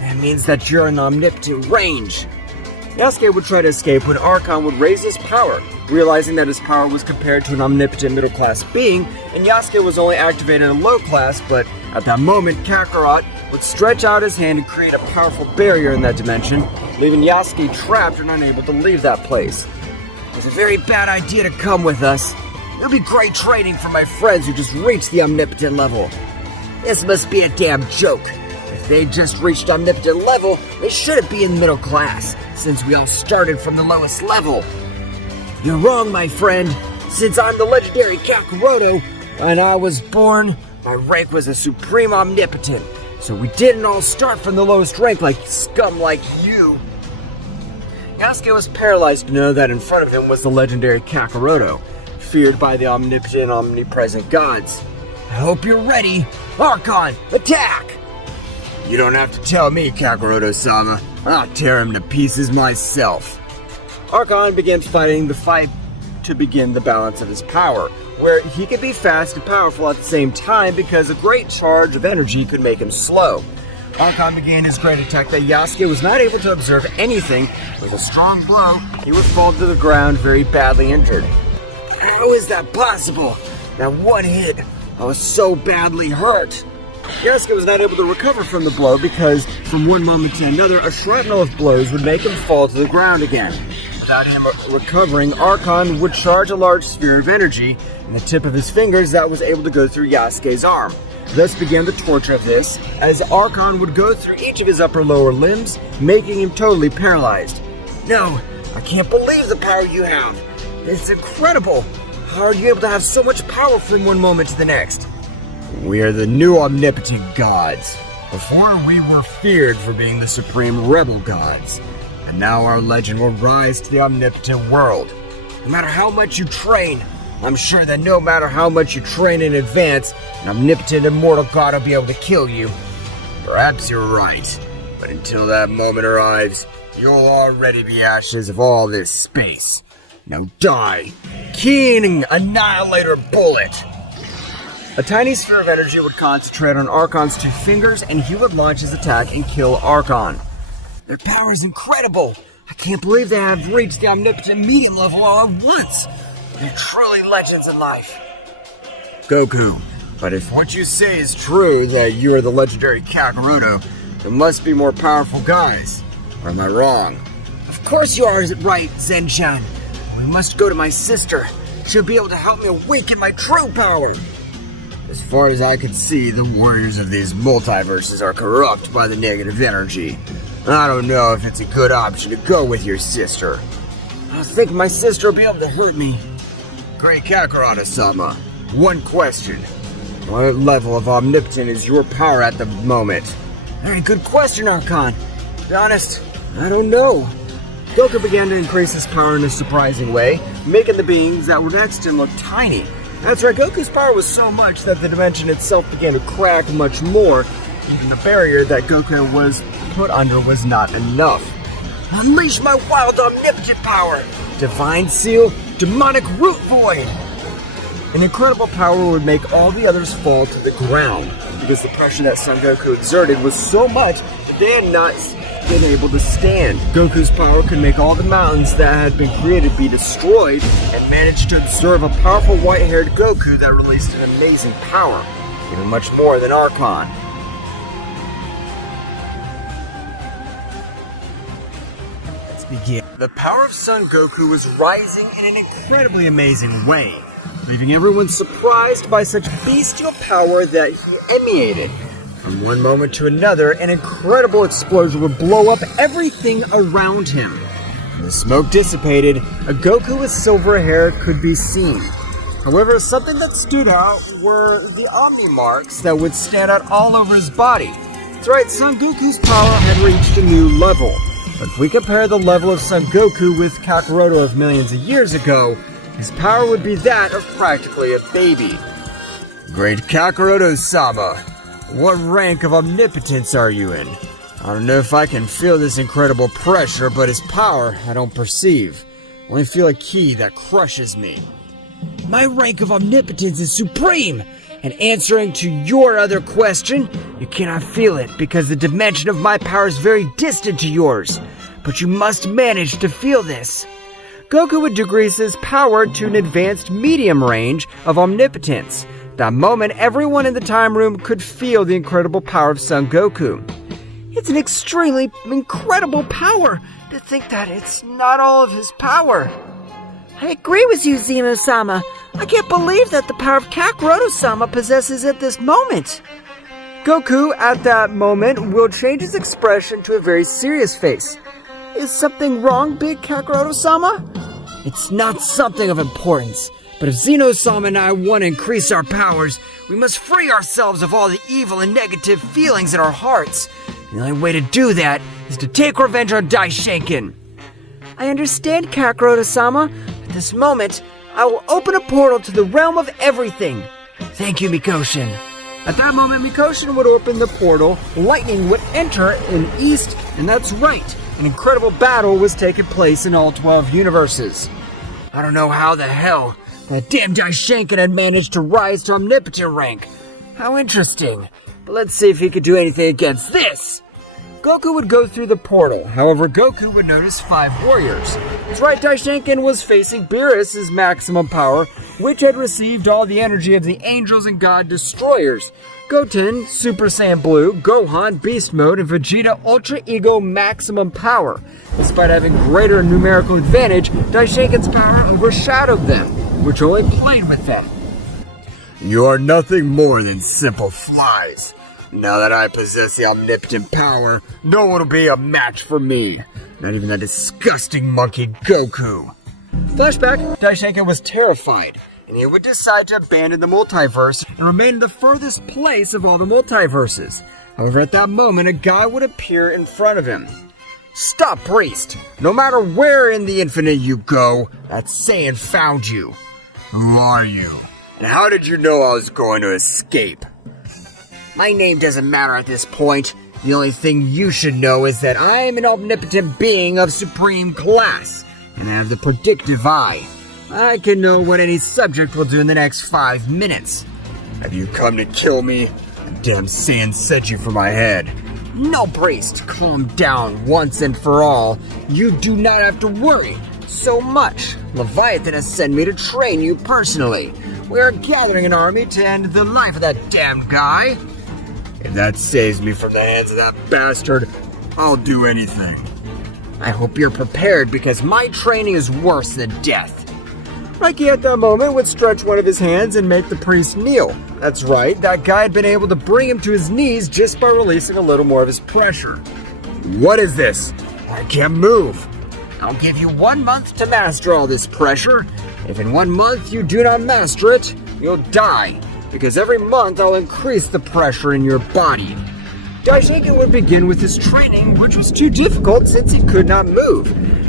That means that you're in omnipotent range. Yasuke would try to escape when Archon would raise his power, realizing that his power was compared to an omnipotent middle-class being, and Yasuke was only activated at a low class, but at that moment, Kakarot would stretch out his hand and create a powerful barrier in that dimension, leaving Yasuke trapped and unable to leave that place. It was a very bad idea to come with us. It'll be great training for my friends who just reached the omnipotent level. This must be a damn joke. If they just reached omnipotent level, they shouldn't be in middle class, since we all started from the lowest level. You're wrong, my friend. Since I'm the legendary Kakarot, and I was born, my rank was a supreme omnipotent. So we didn't all start from the lowest rank like scum like you. Yasuke was paralyzed to know that in front of him was the legendary Kakarot, feared by the omnipotent and omnipresent gods. I hope you're ready. Archon, attack! You don't have to tell me, Kakarot-sama. I'll tear him to pieces myself. Archon began fighting the fight to begin the balance of his power, where he could be fast and powerful at the same time because a great charge of energy could make him slow. Archon began his great attack that Yasuke was not able to observe anything. With a strong blow, he would fall to the ground very badly injured. How is that possible? That one hit, I was so badly hurt. Yasuke was not able to recover from the blow because, from one moment to another, a shrapnel of blows would make him fall to the ground again. Without him recovering, Archon would charge a large sphere of energy in the tip of his fingers that was able to go through Yasuke's arm. Thus began the torture of this, as Archon would go through each of his upper-lower limbs, making him totally paralyzed. No, I can't believe the power you have. It's incredible. How are you able to have so much power from one moment to the next? We are the new omnipotent gods. Before we were feared for being the supreme rebel gods. And now our legend will rise to the omnipotent world. No matter how much you train, I'm sure that no matter how much you train in advance, an omnipotent immortal god will be able to kill you. Perhaps you're right. But until that moment arrives, you'll already be ashes of all this space. Now die. Keen Annihilator Bullet! A tiny sphere of energy would concentrate on Archon's two fingers, and he would launch his attack and kill Archon. Their power is incredible! I can't believe they have reached the omnipotent medium level all at once! They're truly legends in life. Goku, but if what you say is true, that you are the legendary Kakarot, there must be more powerful guys. Or am I wrong? Of course you are right, Zen-chan. We must go to my sister. She'll be able to help me awaken my true power. As far as I can see, the warriors of these multiverses are corrupt by the negative energy. I don't know if it's a good option to go with your sister. I think my sister will be able to hurt me. Great Kakarot-sama, one question. What level of omnipotent is your power at the moment? Very good question, Archon. To be honest, I don't know. Goku began to increase his power in a surprising way, making the beings that were next to him look tiny. That's right, Goku's power was so much that the dimension itself began to crack much more. Even the barrier that Goku was put under was not enough. Unleash my wild omnipotent power! Divine Seal, Demonic Root Void! An incredible power would make all the others fall to the ground, because the pressure that Son Goku exerted was so much that they had not been able to stand. Goku's power could make all the mountains that had been created be destroyed, and managed to observe a powerful white-haired Goku that released an amazing power, even much more than Archon. begin. The power of Son Goku was rising in an incredibly amazing way, leaving everyone surprised by such bestial power that he emanated. From one moment to another, an incredible explosion would blow up everything around him. When the smoke dissipated, a Goku with silver hair could be seen. However, something that stood out were the Omni marks that would stand out all over his body. That's right, Son Goku's power had reached a new level. But if we compare the level of Son Goku with Kakarot of millions of years ago, his power would be that of practically a baby. Great Kakarot-sama, what rank of omnipotence are you in? I don't know if I can feel this incredible pressure, but his power I don't perceive. I only feel a ki that crushes me. My rank of omnipotence is supreme! And answering to your other question, you cannot feel it because the dimension of my power is very distant to yours. But you must manage to feel this. Goku would decrease his power to an advanced medium range of omnipotence. That moment, everyone in the time room could feel the incredible power of Son Goku. It's an extremely incredible power. To think that it's not all of his power. I agree with you, Zeno-Sama. I can't believe that the power of Kakarot-sama possesses at this moment. Goku, at that moment, will change his expression to a very serious face. Is something wrong, big Kakarot-sama? It's not something of importance, but if Zeno-Sama and I want to increase our powers, we must free ourselves of all the evil and negative feelings in our hearts. The only way to do that is to take revenge on Daishinkan. I understand, Kakarot-sama. At this moment, I will open a portal to the realm of everything. Thank you, Mikoshin. At that moment, Mikoshin would open the portal, lightning would enter in east, and that's right, an incredible battle was taking place in all 12 universes. I don't know how the hell that damn Daishinkan had managed to rise to omnipotent rank. How interesting. But let's see if he could do anything against this. Goku would go through the portal. However, Goku would notice 5 warriors. That's right, Daishinkan was facing Beerus' maximum power, which had received all the energy of the angels and god destroyers. Goten, Super Saiyan Blue, Gohan, Beast Mode, and Vegeta Ultra Ego maximum power. Despite having greater numerical advantage, Daishinkan's power overshadowed them, which only played with them. You are nothing more than simple flies. Now that I possess the omnipotent power, no one will be a match for me. Not even that disgusting monkey Goku. Flashback, Daishinkan was terrified, and he would decide to abandon the multiverse and remain in the furthest place of all the multiverses. However, at that moment, a guy would appear in front of him. Stop, priest! No matter where in the infinite you go, that Saiyan found you. Who are you? And how did you know I was going to escape? My name doesn't matter at this point. The only thing you should know is that I am an omnipotent being of supreme class, and I have the predictive eye. I can know what any subject will do in the next 5 minutes. Have you come to kill me? The damn Saiyan sent you for my head. No, priest, calm down once and for all. You do not have to worry so much. Leviathan has sent me to train you personally. We are gathering an army to end the life of that damn guy. If that saves me from the hands of that bastard, I'll do anything. I hope you're prepared because my training is worse than death. Mikey at that moment would stretch one of his hands and make the priest kneel. That's right, that guy had been able to bring him to his knees just by releasing a little more of his pressure. What is this? I can't move. I'll give you 1 month to master all this pressure. If in 1 month you do not master it, you'll die. Because every month I'll increase the pressure in your body. Daishinkan would begin with his training, which was too difficult since he could not move.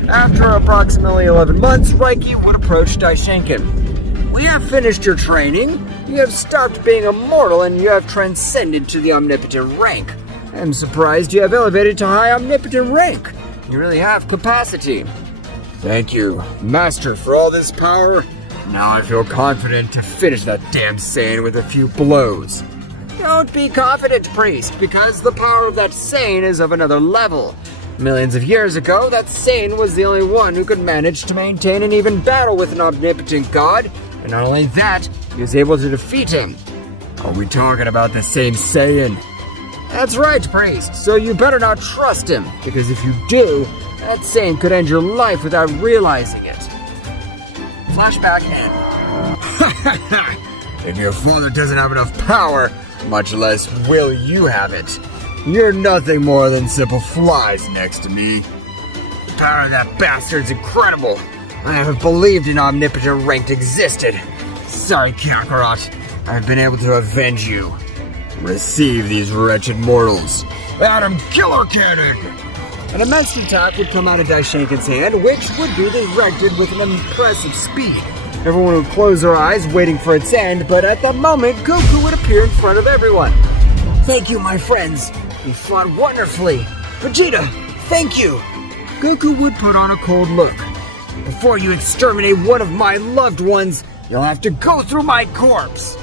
After approximately 11 months, Raiki would approach Daishinkan. We have finished your training. You have stopped being immortal and you have transcended to the omnipotent rank. I'm surprised you have elevated to high omnipotent rank. You really have capacity. Thank you, Master, for all this power. Now I feel confident to finish that damn Saiyan with a few blows. Don't be confident, priest, because the power of that Saiyan is of another level. Millions of years ago, that Saiyan was the only one who could manage to maintain and even battle with an omnipotent god, and not only that, he was able to defeat him. Are we talking about the same Saiyan? That's right, priest, so you better not trust him, because if you do, That saying could end your life without realizing it. Flashback end. If your father doesn't have enough power, much less will you have it. You're nothing more than simple flies next to me. The power of that bastard's incredible. I haven't believed an omnipotent rank existed. Sorry, Kakarot. I've been able to avenge you. Receive these wretched mortals. Atom Killer Cannon! An immense attack would come out of Daishinkan's hand, which would be directed with an impressive speed. Everyone would close their eyes, waiting for its end, but at that moment, Goku would appear in front of everyone. Thank you, my friends. You fought wonderfully. Vegeta, thank you. Goku would put on a cold look. Before you exterminate one of my loved ones, you'll have to go through my corpse.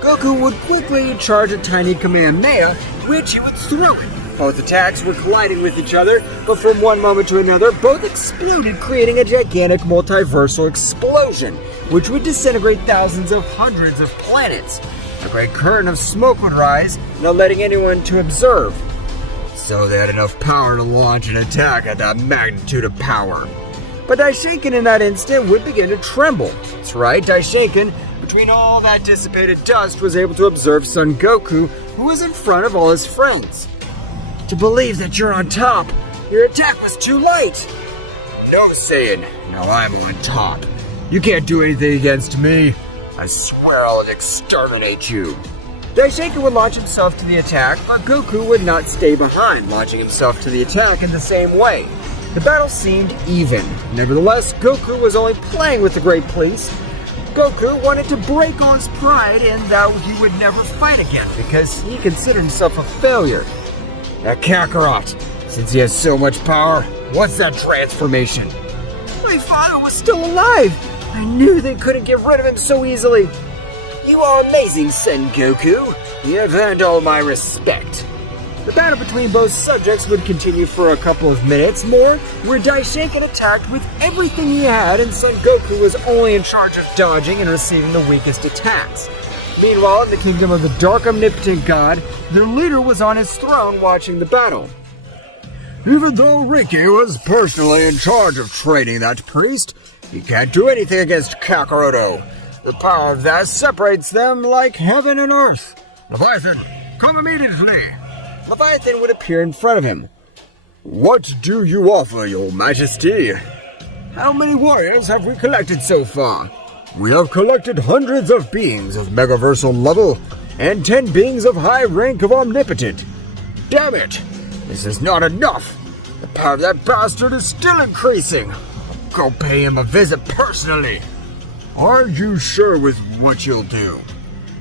Goku would quickly charge a tiny Kamehameha, which he would throw it. Both attacks were colliding with each other, but from one moment to another, both exploded, creating a gigantic multiversal explosion, which would disintegrate thousands of hundreds of planets. A great curtain of smoke would rise, not letting anyone to observe. So they had enough power to launch an attack at that magnitude of power. But Daishinkan in that instant would begin to tremble. That's right, Daishinkan, between all that dissipated dust, was able to observe Son Goku, who was in front of all his friends. To believe that you're on top, your attack was too light. No, Saiyan. Now I'm on top. You can't do anything against me. I swear I'll exterminate you. Daishinkan would launch himself to the attack, but Goku would not stay behind, launching himself to the attack in the same way. The battle seemed even. Nevertheless, Goku was only playing with the Great Police. Goku wanted to break all his pride in that he would never fight again because he considered himself a failure. That Kakarot, since he has so much power, what's that transformation? My father was still alive! I knew they couldn't get rid of him so easily. You are amazing, Son Goku. You have earned all my respect. The battle between both subjects would continue for a couple of minutes more, where Daishinkan attacked with everything he had and Son Goku was only in charge of dodging and receiving the weakest attacks. Meanwhile, in the kingdom of the Dark Omnipotent God, their leader was on his throne watching the battle. Even though Riki was personally in charge of training that priest, he can't do anything against Kakarot. The power of that separates them like heaven and earth. Leviathan, come immediately! Leviathan would appear in front of him. What do you offer, your majesty? How many warriors have we collected so far? We have collected hundreds of beings of megaversal level, and 10 beings of high rank of omnipotent. Damn it! This is not enough! The power of that bastard is still increasing! I'll go pay him a visit personally! Are you sure with what you'll do?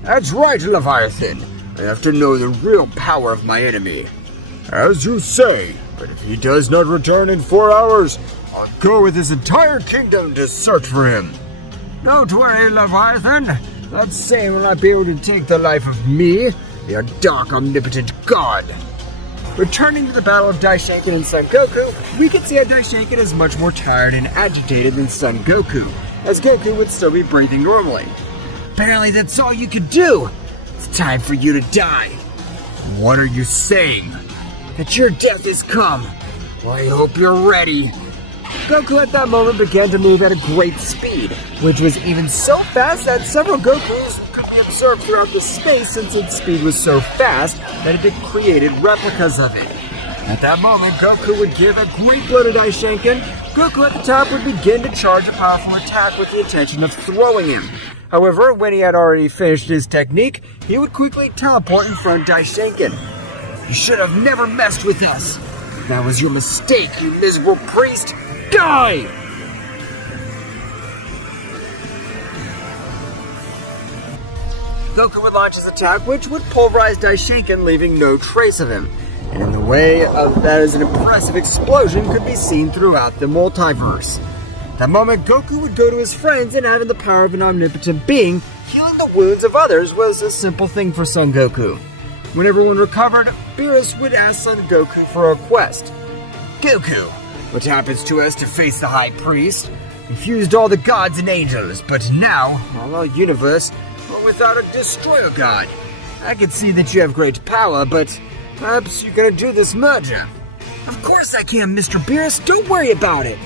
That's right, Leviathan! I have to know the real power of my enemy. As you say, but if he does not return in 4 hours, I'll go with his entire kingdom to search for him. Don't worry, Leviathan. That same will not be able to take the life of me, your dark omnipotent god. Returning to the battle of Daishinkan and Son Goku, we can see how Daishinkan is much more tired and agitated than Son Goku, as Goku would still be breathing normally. Apparently that's all you could do. It's time for you to die. What are you saying? That your death has come. Well, I hope you're ready. Goku at that moment began to move at a great speed, which was even so fast that several Gokus could be observed throughout the space since its speed was so fast that it had created replicas of it. At that moment, Goku would give a great blow to Daishinkan. Goku at the top would begin to charge a powerful attack with the intention of throwing him. However, when he had already finished his technique, he would quickly teleport in front of Daishinkan. You should have never messed with us. That was your mistake, you miserable priest. Die! Goku would launch his attack, which would pulverize Daishinkan, leaving no trace of him. And in the way of that as an impressive explosion could be seen throughout the multiverse. At that moment, Goku would go to his friends, and having the power of an omnipotent being, healing the wounds of others was a simple thing for Son Goku. When everyone recovered, Beerus would ask Son Goku for a request. Goku, what happens to us to face the High Priest? We fused all the gods and angels, but now, all our universe, we're without a destroyer god. I can see that you have great power, but perhaps you're gonna do this merger. Of course I can, Mr. Beerus. Don't worry about it.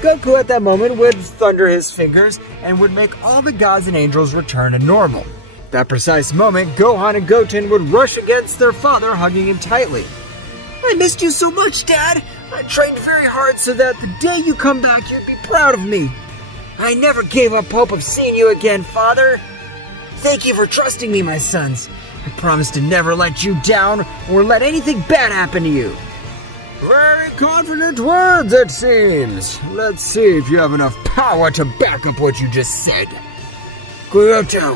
Goku at that moment would thunder his fingers and would make all the gods and angels return to normal. That precise moment, Gohan and Goten would rush against their father, hugging him tightly. I missed you so much, Dad. I trained very hard so that the day you come back, you'd be proud of me. I never gave up hope of seeing you again, Father. Thank you for trusting me, my sons. I promise to never let you down or let anything bad happen to you. Very confident words, it seems. Let's see if you have enough power to back up what you just said. Kyoto,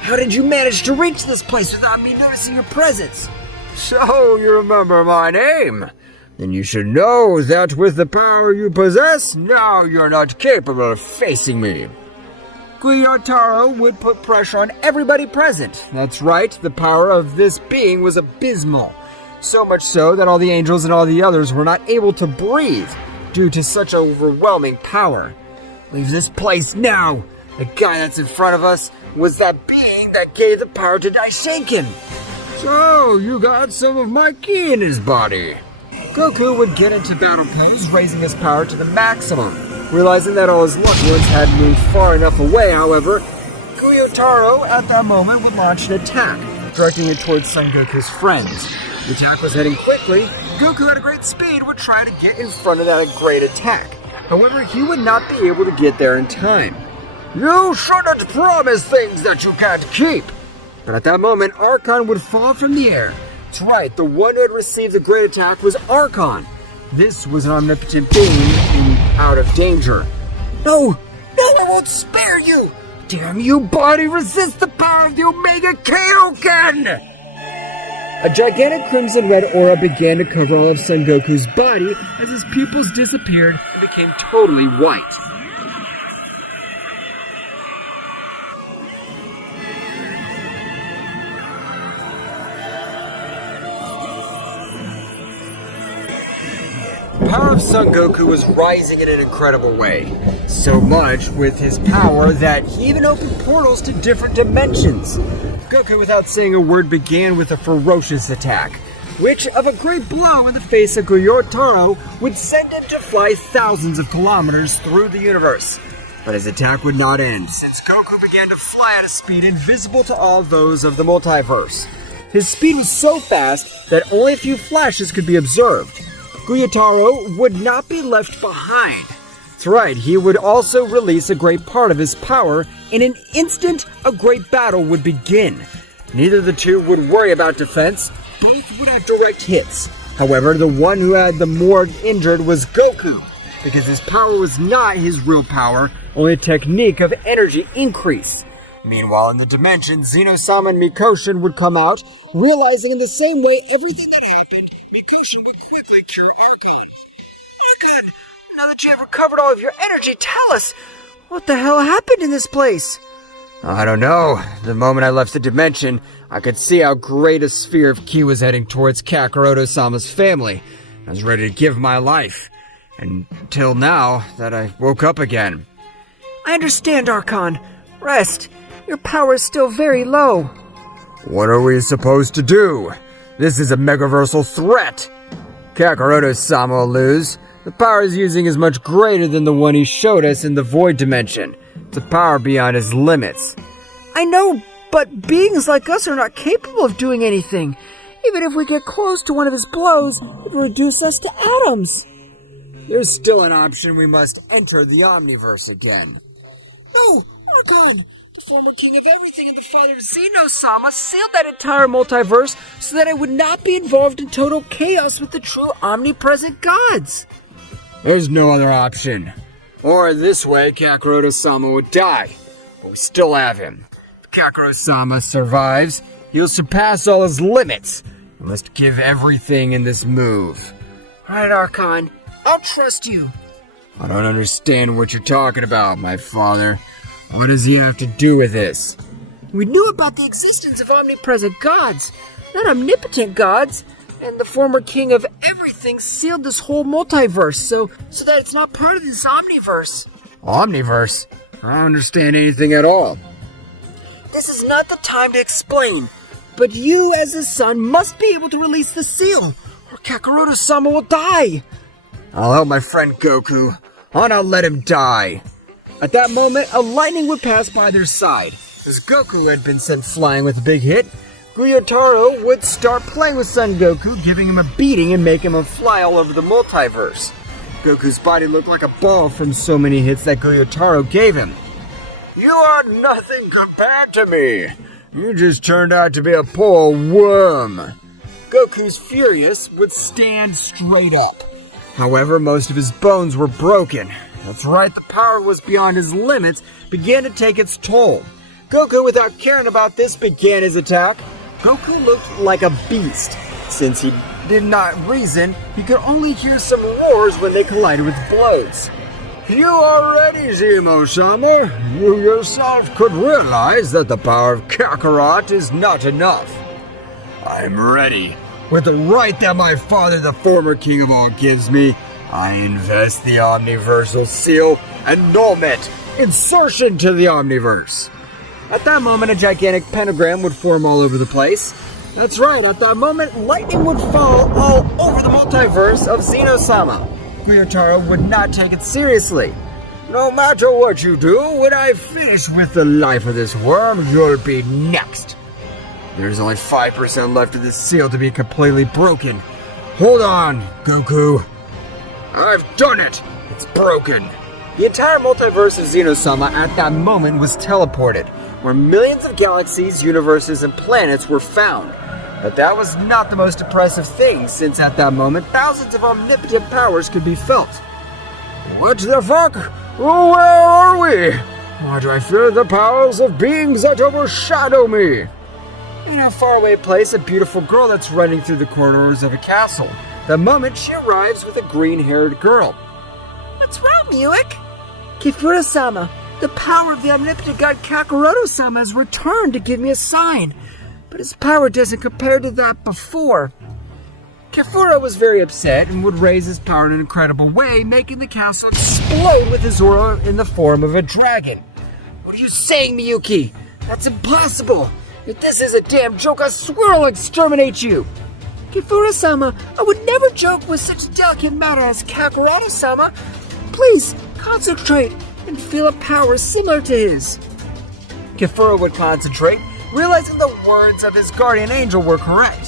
how did you manage to reach this place without me noticing your presence? So you remember my name? Then you should know that with the power you possess, now you're not capable of facing me. Gyotaro would put pressure on everybody present. That's right, the power of this being was abysmal. So much so that all the angels and all the others were not able to breathe due to such overwhelming power. Leave this place now! The guy that's in front of us was that being that gave the power to Daishenkin. So you got some of my ki in his body. Goku would get into battle pose, raising his power to the maximum. Realizing that all his luck ones had moved far enough away, however, Gyotaro at that moment would launch an attack, directing it towards Son Goku's friends. The attack was heading quickly. Goku at a great speed would try to get in front of that great attack. However, he would not be able to get there in time. You shouldn't promise things that you can't keep. But at that moment, Archon would fall from the air. That's right, the one who had received the great attack was Archon. This was an omnipotent being and out of danger. No, I won't spare you! Damn you, body, resist the power of the Omega Kaioken! A gigantic crimson-red aura began to cover all of Son Goku's body as his pupils disappeared and became totally white. The power of Son Goku was rising in an incredible way. So much with his power that he even opened portals to different dimensions. Goku, without saying a word, began with a ferocious attack, which of a great blow in the face of Gyotaro would send him to fly thousands of kilometers through the universe. But his attack would not end, since Goku began to fly at a speed invisible to all those of the multiverse. His speed was so fast that only a few flashes could be observed. Gyotaro would not be left behind. That's right, he would also release a great part of his power. In an instant, a great battle would begin. Neither of the two would worry about defense. Both would have direct hits. However, the one who had the more injured was Goku, because his power was not his real power, only a technique of energy increase. Meanwhile, in the dimension, Zeno-Sama and Mikoshin would come out, realizing in the same way everything that happened, Mikoshin would quickly cure Archon. Archon, now that you have recovered all of your energy, tell us, what the hell happened in this place? I don't know. The moment I left the dimension, I could see how great a sphere of ki was heading towards Kakarot-sama's family. I was ready to give my life. Until now, that I woke up again. I understand, Archon. Rest. Your power is still very low. What are we supposed to do? This is a megaversal threat. Kakarot-sama will lose. The power he's using is much greater than the one he showed us in the Void Dimension. It's a power beyond his limits. I know, but beings like us are not capable of doing anything. Even if we get close to one of his blows, it will reduce us to atoms. There's still an option. We must enter the Omniverse again. No, Archon! The former king of everything and the father Zeno-Sama sealed that entire multiverse so that I would not be involved in total chaos with the true omnipresent gods. There's no other option. Or this way, Kakarot-sama would die. But we still have him. If Kakarot-sama survives, he'll surpass all his limits. We must give everything in this move. Right, Archon. I'll trust you. I don't understand what you're talking about, my father. What does he have to do with this? We knew about the existence of omnipresent gods, not omnipotent gods, and the former king of everything sealed this whole multiverse so that it's not part of this omniverse. Omniverse? I don't understand anything at all. This is not the time to explain, but you as his son must be able to release the seal, or Kakarot-sama will die! I'll help my friend Goku. I'll not let him die. At that moment, a lightning would pass by their side. As Goku had been sent flying with a big hit, Gyutaro would start playing with Son Goku, giving him a beating and making him fly all over the multiverse. Goku's body looked like a ball from so many hits that Gyutaro gave him. You are nothing compared to me. You just turned out to be a poor worm. Goku's furious would stand straight up. However, most of his bones were broken. That's right, the power was beyond his limits, began to take its toll. Goku, without caring about this, began his attack. Goku looked like a beast. Since he did not reason, he could only hear some roars when they collided with blows. You are ready, Zeno-Sama. You yourself could realize that the power of Kakarot is not enough. I'm ready. With the right that my father, the former king of all, gives me, I invest the Omniversal Seal, annulment, insertion to the Omniverse. At that moment, a gigantic pentagram would form all over the place. That's right, at that moment, lightning would fall all over the multiverse of Zeno-Sama. Gyutaro would not take it seriously. No matter what you do, when I finish with the life of this worm, you'll be next. There's only 5% left of this seal to be completely broken. Hold on, Goku. I've done it! It's broken. The entire multiverse of Zeno-Sama at that moment was teleported, where millions of galaxies, universes, and planets were found. But that was not the most impressive thing, since at that moment, thousands of omnipotent powers could be felt. What the fuck? Where are we? Why do I feel the powers of beings that overshadow me? In a faraway place, a beautiful girl that's running through the corridors of a castle. The moment she arrives with a green-haired girl. What's wrong, Muik? Kifura-sama, the power of the omnipotent god Kakarot-sama has returned to give me a sign. But his power doesn't compare to that before. Kifura was very upset and would raise his power in an incredible way, making the castle explode with his aura in the form of a dragon. What are you saying, Miyuki? That's impossible! If this is a damn joke, I swear I'll exterminate you! Kifura-sama, I would never joke with such a delicate matter as Kakarot-sama. Please, concentrate and feel a power similar to his. Kifura would concentrate, realizing the words of his guardian angel were correct.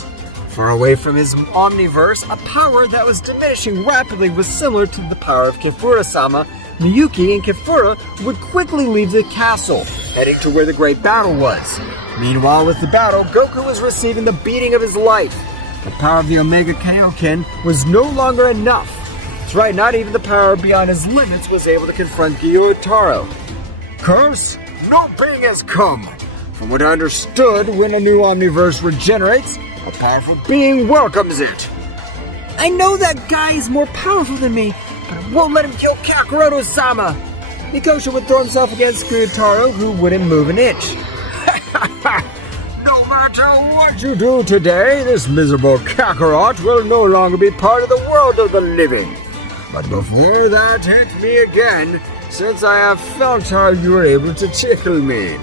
Far away from his omniverse, a power that was diminishing rapidly was similar to the power of Kifura-sama. Miyuki and Kifura would quickly leave the castle, heading to where the great battle was. Meanwhile, with the battle, Goku was receiving the beating of his life. The power of the Omega Kaioken was no longer enough. That's right, not even the power beyond his limits was able to confront Gyutaro. Curse, no being has come. From what I understood, when a new omniverse regenerates, a powerful being welcomes it. I know that guy is more powerful than me, but I won't let him kill Kakarot-sama. Nikosha would throw himself against Gyutaro, who wouldn't move an inch. No matter what you do today, this miserable Kakarot will no longer be part of the world of the living. But before that, hit me again, since I have felt how you were able to tickle me.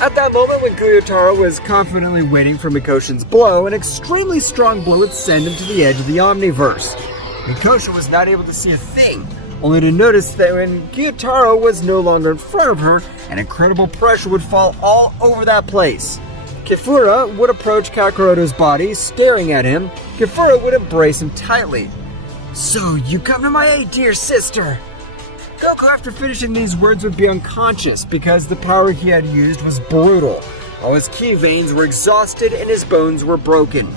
At that moment, when Gyutaro was confidently waiting for Mikoshin's blow, an extremely strong blow would send him to the edge of the Omniverse. Mikosha was not able to see a thing, only to notice that when Gyutaro was no longer in front of her, an incredible pressure would fall all over that place. Kifura would approach Kakaroto's body, staring at him. Kifura would embrace him tightly. So, you come to my aid, dear sister! Goku, after finishing these words, would be unconscious because the power he had used was brutal. All his ki veins were exhausted and his bones were broken.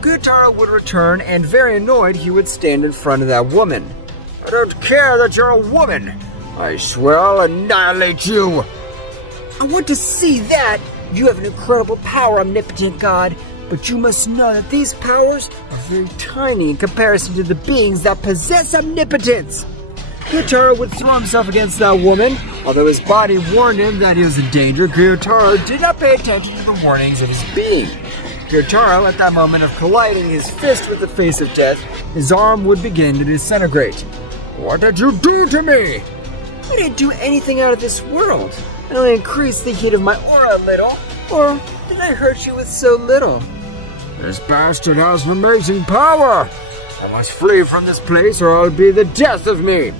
Gyutaro would return, and very annoyed, he would stand in front of that woman. I don't care that you're a woman! I swear I'll annihilate you! I want to see that! You have an incredible power, omnipotent god, but you must know that these powers are very tiny in comparison to the beings that possess omnipotence! Gyutaro would throw himself against that woman. Although his body warned him that he was in danger, Gyutaro did not pay attention to the warnings of his being. Gyutaro, at that moment of colliding his fist with the face of death, his arm would begin to disintegrate. What did you do to me? I didn't do anything out of this world. I only increased the heat of my aura a little. Or did I hurt you with so little? This bastard has an amazing power! I must flee from this place or it'll be the death of me!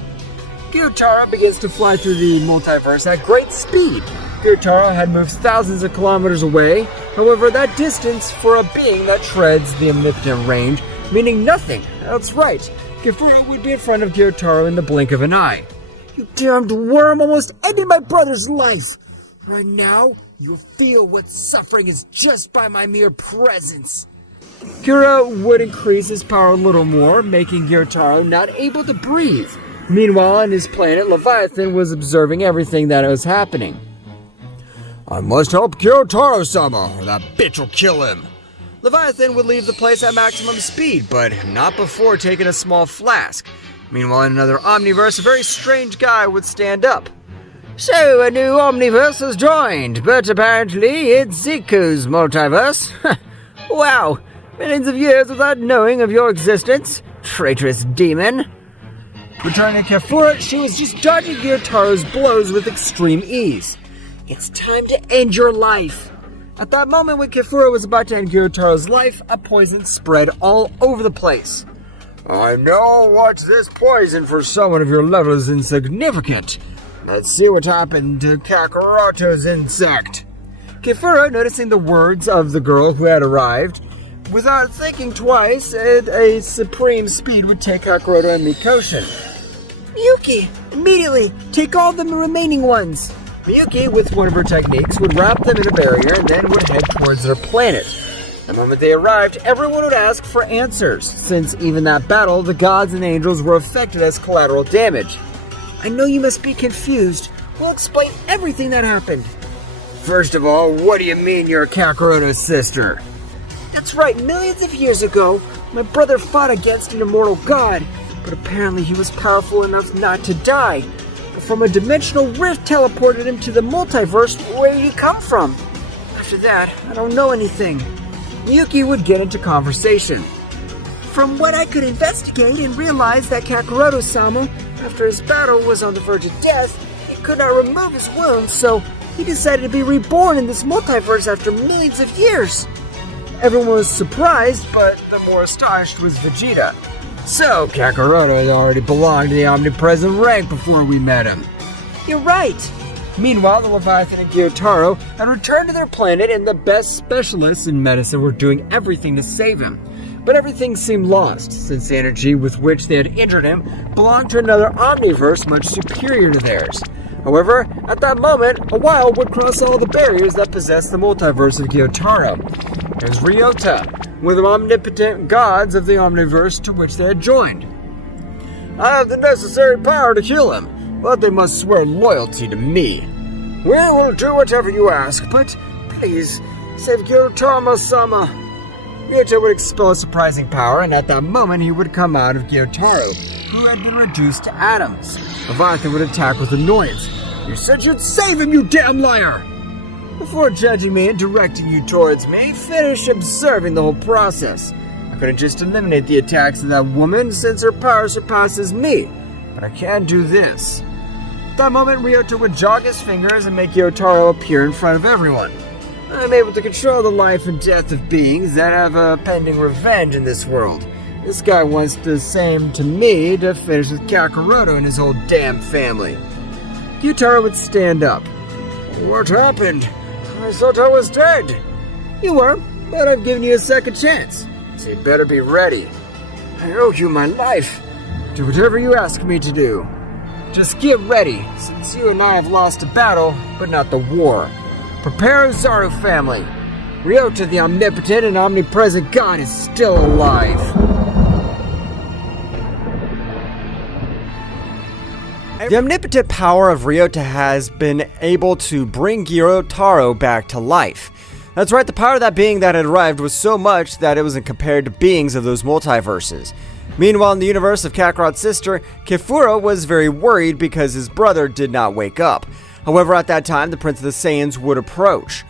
Gyutaro begins to fly through the multiverse at great speed. Gyutaro had moved thousands of kilometers away. However, that distance for a being that treads the omnipotent range, meaning nothing. That's right. Kefuro would be in front of Gyutaro in the blink of an eye. You damned worm almost ended my brother's life! Right now, you'll feel what suffering is just by my mere presence. Kuro would increase his power a little more, making Gyutaro not able to breathe. Meanwhile, on his planet, Leviathan was observing everything that was happening. I must help Gyutaro-sama, or that bitch will kill him. Leviathan would leave the place at maximum speed, but not before taking a small flask. Meanwhile, in another omniverse, a very strange guy would stand up. So, a new omniverse has joined, but apparently it's Ziku's multiverse. Wow, millions of years without knowing of your existence, traitorous demon. Returning to Kefura, she was just dodging Gyutaro's blows with extreme ease. It's time to end your life. At that moment when Kefura was about to end Gyutaro's life, a poison spread all over the place. I know what's this poison for someone of your level is insignificant. Let's see what happened to Kakaroto's insect. Kefura, noticing the words of the girl who had arrived, without thinking twice, at a supreme speed would take Kakaroto and Mikoshin. Miyuki, immediately, take all the remaining ones. Miyuki, with one of her techniques, would wrap them in a barrier and then would head towards their planet. The moment they arrived, everyone would ask for answers, since even that battle, the gods and angels were affected as collateral damage. I know you must be confused. We'll explain everything that happened. First of all, what do you mean you're Kakaroto's sister? That's right, millions of years ago, my brother fought against an immortal god, but apparently he was powerful enough not to die. But from a dimensional rift teleported him to the multiverse. Where did he come from? After that, I don't know anything. Miyuki would get into conversation. From what I could investigate and realize that Kakaroto-sama, after his battle, was on the verge of death, he could not remove his wounds, so he decided to be reborn in this multiverse after millions of years. Everyone was surprised, but the more astonished was Vegeta. So, Kakaroto had already belonged to the omnipresent rank before we met him. You're right. Meanwhile, the Leviathan and Gyutaro had returned to their planet and the best specialists in medicine were doing everything to save him. But everything seemed lost, since the energy with which they had injured him belonged to another omniverse much superior to theirs. However, at that moment, a wild would cross all the barriers that possessed the multiverse of Gyutaro. It was Ryota, one of the omnipotent gods of the omniverse to which they had joined. I have the necessary power to kill him, but they must swear loyalty to me. We will do whatever you ask, but please, save Gyutaro-sama. Ryota would expel a surprising power, and at that moment he would come out of Gyutaro, who had been reduced to atoms. Leviathan would attack with annoyance. You said you'd save him, you damn liar! Before judging me and directing you towards me, finish observing the whole process. I couldn't just eliminate the attacks of that woman since her power surpasses me, but I can do this. At that moment, Ryota would jog his fingers and make Gyutaro appear in front of everyone. I'm able to control the life and death of beings that have a pending revenge in this world. This guy wants the same to me to finish with Kakaroto and his whole damn family. Gyutaro would stand up. What happened? I thought I was dead. You were, but I've given you a second chance, so you better be ready. I owe you my life. Do whatever you ask me to do. Just get ready, since you and I have lost a battle, but not the war. Prepare, Zaru family. Ryota, the omnipotent and omnipresent god, is still alive. The omnipotent power of Ryota has been able to bring Gyutaro back to life. That's right, the power of that being that had arrived was so much that it wasn't compared to beings of those multiverses. Meanwhile, in the universe of Kakarot's sister, Kefura was very worried because his brother did not wake up. However, at that time, the Prince of the Saiyans would approach.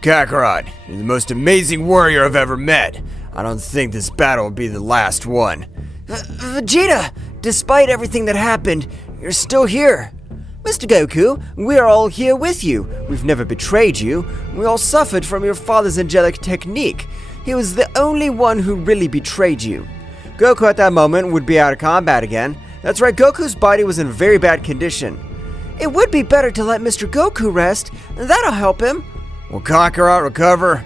Kakarot, you're the most amazing warrior I've ever met. I don't think this battle will be the last one. Vegeta, despite everything that happened, you're still here. Mr. Goku, we are all here with you. We've never betrayed you. We all suffered from your father's angelic technique. He was the only one who really betrayed you. Goku at that moment would be out of combat again. That's right, Goku's body was in very bad condition. It would be better to let Mr. Goku rest. That'll help him. Will Kakarot recover?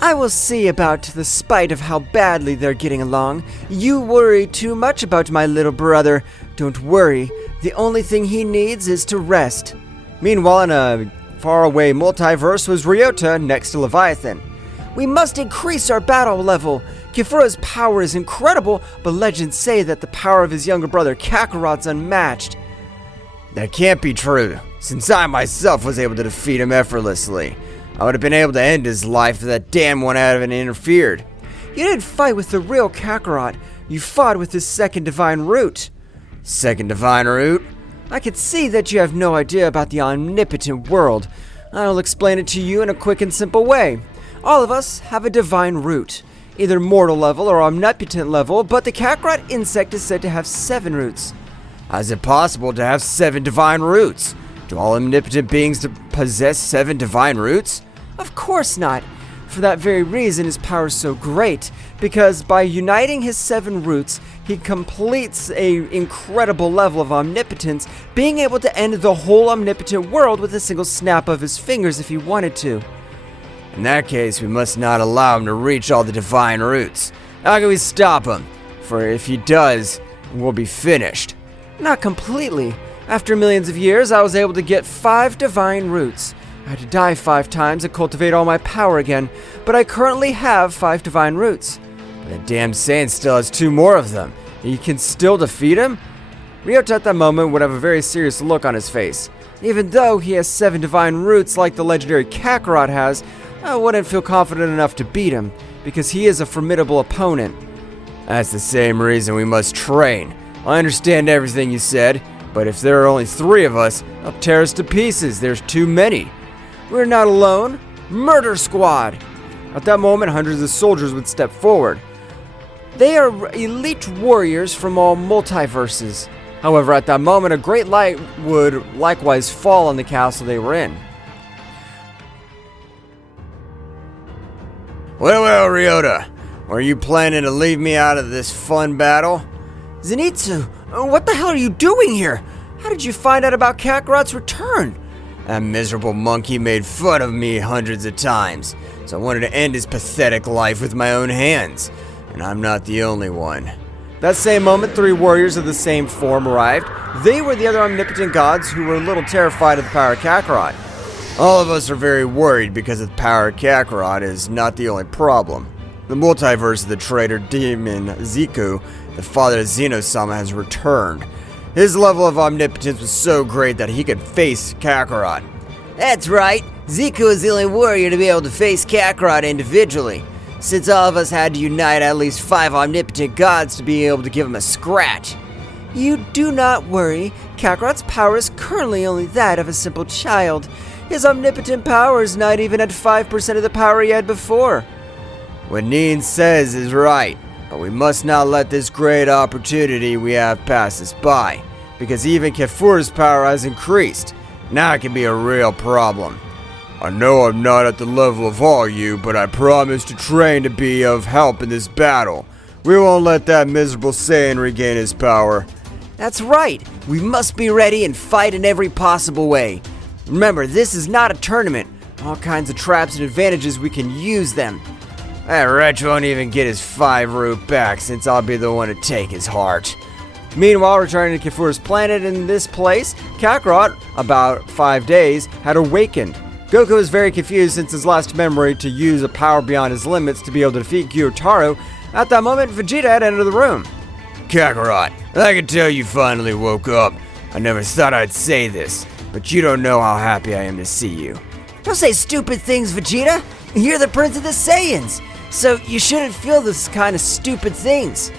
I will see about the spite of how badly they're getting along. You worry too much about my little brother. Don't worry. The only thing he needs is to rest. Meanwhile, in a faraway multiverse was Ryota next to Leviathan. We must increase our battle level. Kifura's power is incredible, but legends say that the power of his younger brother Kakarot's unmatched. That can't be true, since I myself was able to defeat him effortlessly. I would have been able to end his life if that damn one hadn't interfered. You didn't fight with the real Kakarot. You fought with his second divine root. Second divine root? I can see that you have no idea about the omnipotent world. I'll explain it to you in a quick and simple way. All of us have a divine root, either mortal level or omnipotent level, but the Kakarot insect is said to have 7 roots. How is it possible to have 7 divine roots? Do all omnipotent beings possess 7 divine roots? Of course not. For that very reason, his power is so great, because by uniting his 7 roots, he completes an incredible level of omnipotence, being able to end the whole omnipotent world with a single snap of his fingers if he wanted to. In that case, we must not allow him to reach all the divine roots. How can we stop him? For if he does, we'll be finished. Not completely. After millions of years, I was able to get 5 divine roots. I had to die 5 times and cultivate all my power again, but I currently have 5 divine roots. But that damn Saiyan still has 2 more of them. You can still defeat him? Ryota at that moment would have a very serious look on his face. Even though he has 7 divine roots like the legendary Kakarot has, I wouldn't feel confident enough to beat him, because he is a formidable opponent. That's the same reason we must train. I understand everything you said, but if there are only 3 of us, they'll tear us to pieces. There's too many. We're not alone. Murder Squad! At that moment, hundreds of soldiers would step forward. They are elite warriors from all multiverses. However, at that moment, a great light would likewise fall on the castle they were in. Well, Ryota, were you planning to leave me out of this fun battle? Zenitsu, what the hell are you doing here? How did you find out about Kakarot's return? That miserable monkey made fun of me hundreds of times, so I wanted to end his pathetic life with my own hands. And I'm not the only one. That same moment, 3 warriors of the same form arrived. They were the other omnipotent gods who were a little terrified of the power of Kakarot. All of us are very worried because the power of Kakarot is not the only problem. The multiverse of the traitor demon Zeku, the father of Zeno-Sama, has returned. His level of omnipotence was so great that he could face Kakarot. That's right. Zeku is the only warrior to be able to face Kakarot individually, since all of us had to unite at least 5 omnipotent gods to be able to give him a scratch. You do not worry. Kakarot's power is currently only that of a simple child. His omnipotent power is not even at 5% of the power he had before. What Neen says is right, but we must not let this great opportunity we have pass us by, because even Kefur's power has increased. Now it can be a real problem. I know I'm not at the level of all you, but I promise to train to be of help in this battle. We won't let that miserable Saiyan regain his power. That's right. We must be ready and fight in every possible way. Remember, this is not a tournament. All kinds of traps and advantages, we can use them. That wretch won't even get his 5 root back, since I'll be the one to take his heart. Meanwhile, returning to Kefur's planet in this place, Kakarot, about 5 days, had awakened. Goku was very confused since his last memory to use a power beyond his limits to be able to defeat Gyutaro. At that moment, Vegeta had entered the room. Kakarot, I can tell you finally woke up. I never thought I'd say this, but you don't know how happy I am to see you. Don't say stupid things, Vegeta. You're the Prince of the Saiyans, so you shouldn't feel this kind of stupid things.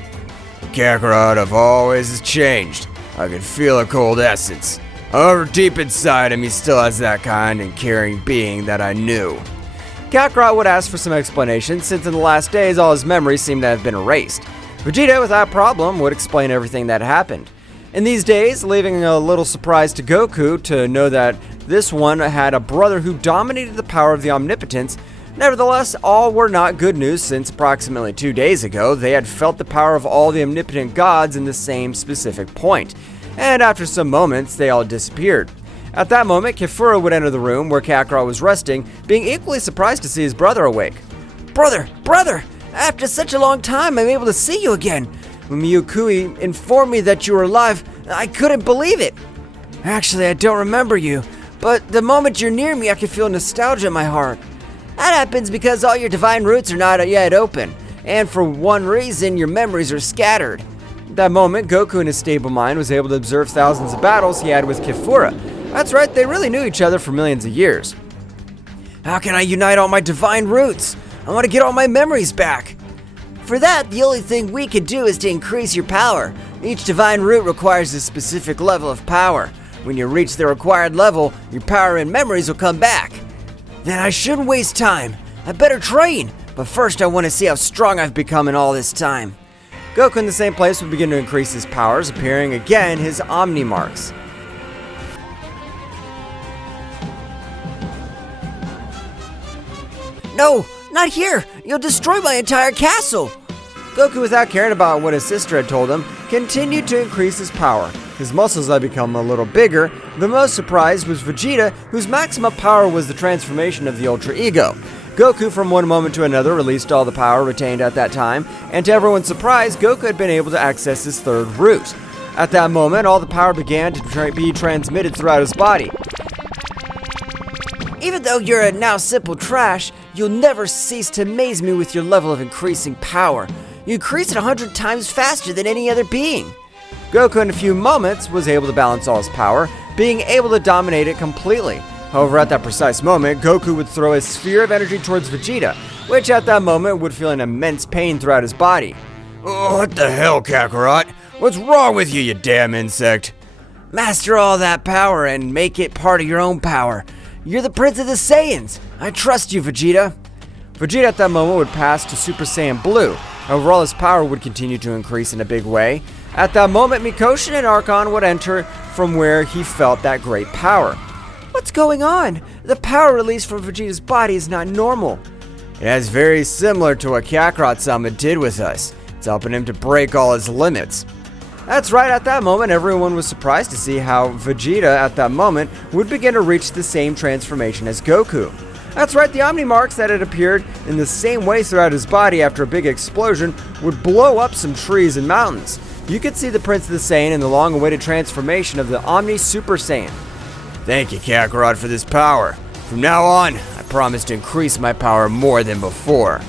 Kakarot, I've always changed. I can feel a cold essence. However, deep inside him, he still has that kind and caring being that I knew. Kakarot would ask for some explanation, since in the last days all his memories seemed to have been erased. Vegeta, without problem, would explain everything that happened. In these days, leaving a little surprise to Goku to know that this one had a brother who dominated the power of the omnipotence, Nevertheless, all were not good news since approximately 2 days ago they had felt the power of all the omnipotent gods in the same specific point, and after some moments they all disappeared. At that moment, Kefura would enter the room where Kakarot was resting, being equally surprised to see his brother awake. Brother! After such a long time, I'm able to see you again. When Miyukui informed me that you were alive, I couldn't believe it. Actually, I don't remember you, but the moment you're near me, I can feel nostalgia in my heart. That happens because all your divine roots are not yet open, and for one reason, your memories are scattered. At that moment, Goku in his stable mind was able to observe thousands of battles he had with Kefura. That's right, they really knew each other for millions of years. How can I unite all my divine roots? I want to get all my memories back. For that, the only thing we can do is to increase your power. Each divine root requires a specific level of power. When you reach the required level, your power and memories will come back. Then I shouldn't waste time. I better train. But first I want to see how strong I've become in all this time. Goku in the same place would begin to increase his powers, appearing again his Omni marks. No, not here! You'll destroy my entire castle! Goku, without caring about what his sister had told him, continued to increase his power. His muscles had become a little bigger. The most surprised was Vegeta, whose maximum power was the transformation of the Ultra Ego. Goku, from one moment to another, released all the power retained at that time, and to everyone's surprise, Goku had been able to access his third root. At that moment, all the power began to be transmitted throughout his body. Even though you're now simple trash, you'll never cease to amaze me with your level of increasing power. You increase it 100 times faster than any other being. Goku in a few moments was able to balance all his power, being able to dominate it completely. However, at that precise moment, Goku would throw a sphere of energy towards Vegeta, which at that moment would feel an immense pain throughout his body. Oh, what the hell, Kakarot? What's wrong with you, you damn insect? Master all that power and make it part of your own power. You're the Prince of the Saiyans. I trust you, Vegeta. Vegeta at that moment would pass to Super Saiyan Blue. However, all his power would continue to increase in a big way. At that moment, Mikoshin and Archon would enter from where he felt that great power. What's going on? The power released from Vegeta's body is not normal. It is very similar to what Kakarot-sama did with us. It's helping him to break all his limits. That's right, at that moment, everyone was surprised to see how Vegeta, at that moment, would begin to reach the same transformation as Goku. That's right, the Omni marks that had appeared in the same way throughout his body after a big explosion would blow up some trees and mountains. You could see the Prince of the Saiyan in the long-awaited transformation of the Omni Super Saiyan. Thank you, Kakarot, for this power. From now on, I promise to increase my power more than before.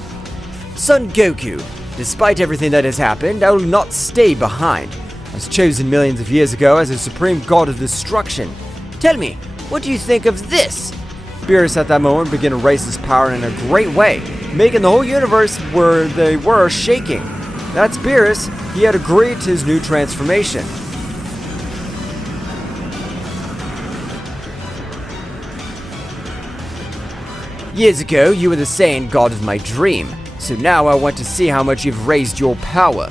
Son Goku, despite everything that has happened, I will not stay behind. I was chosen millions of years ago as a supreme god of destruction. Tell me, what do you think of this? Beerus at that moment began to raise his power in a great way, making the whole universe where they were shaking. That's Beerus. He had agreed to his new transformation. Years ago, you were the Saiyan god of my dream, so now I want to see how much you've raised your power.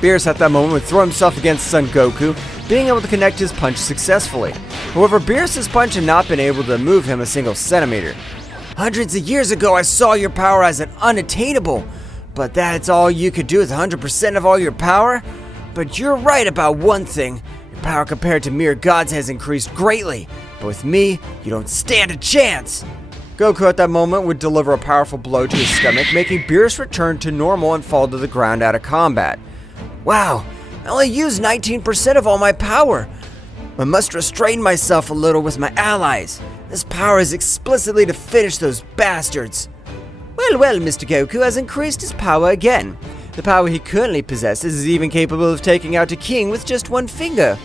Beerus at that moment would throw himself against Son Goku, being able to connect his punch successfully. However, Beerus' punch had not been able to move him a single centimeter. Hundreds of years ago, I saw your power as an unattainable, but that's all you could do with 100% of all your power? But you're right about one thing. Your power compared to mere gods has increased greatly, but with me, you don't stand a chance. Goku at that moment would deliver a powerful blow to his stomach, making Beerus return to normal and fall to the ground out of combat. Wow, I only used 19% of all my power. I must restrain myself a little with my allies. This power is explicitly to finish those bastards. Well, Mr. Goku has increased his power again. The power he currently possesses is even capable of taking out a king with just one finger.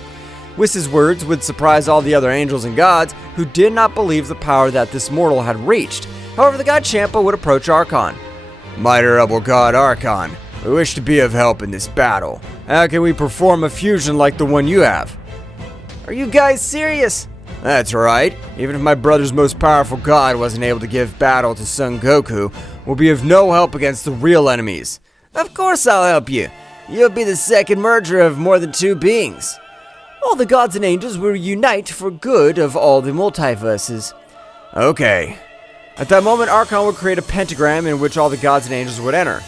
Whis' words would surprise all the other angels and gods who did not believe the power that this mortal had reached. However, the god Champa would approach Archon. Mighty rebel god Archon, we wish to be of help in this battle. How can we perform a fusion like the one you have? Are you guys serious? That's right. Even if my brother's most powerful god wasn't able to give battle to Son Goku, we'll be of no help against the real enemies. Of course I'll help you. You'll be the second merger of more than two beings. All the gods and angels will unite for good of all the multiverses. Okay. At that moment, Archon would create a pentagram in which all the gods and angels would enter.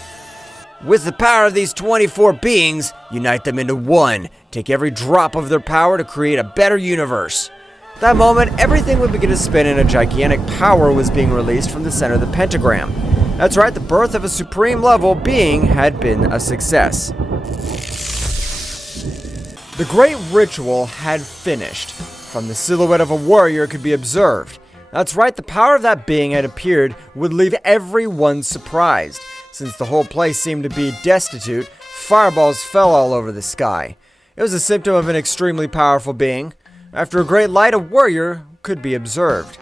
With the power of these 24 beings, unite them into one. Take every drop of their power to create a better universe. At that moment, everything would begin to spin and a gigantic power was being released from the center of the pentagram. That's right, the birth of a supreme level being had been a success. The great ritual had finished. From the silhouette of a warrior could be observed. That's right, the power of that being had appeared would leave everyone surprised. Since the whole place seemed to be destitute, fireballs fell all over the sky. It was a symptom of an extremely powerful being. After a great light, a warrior could be observed.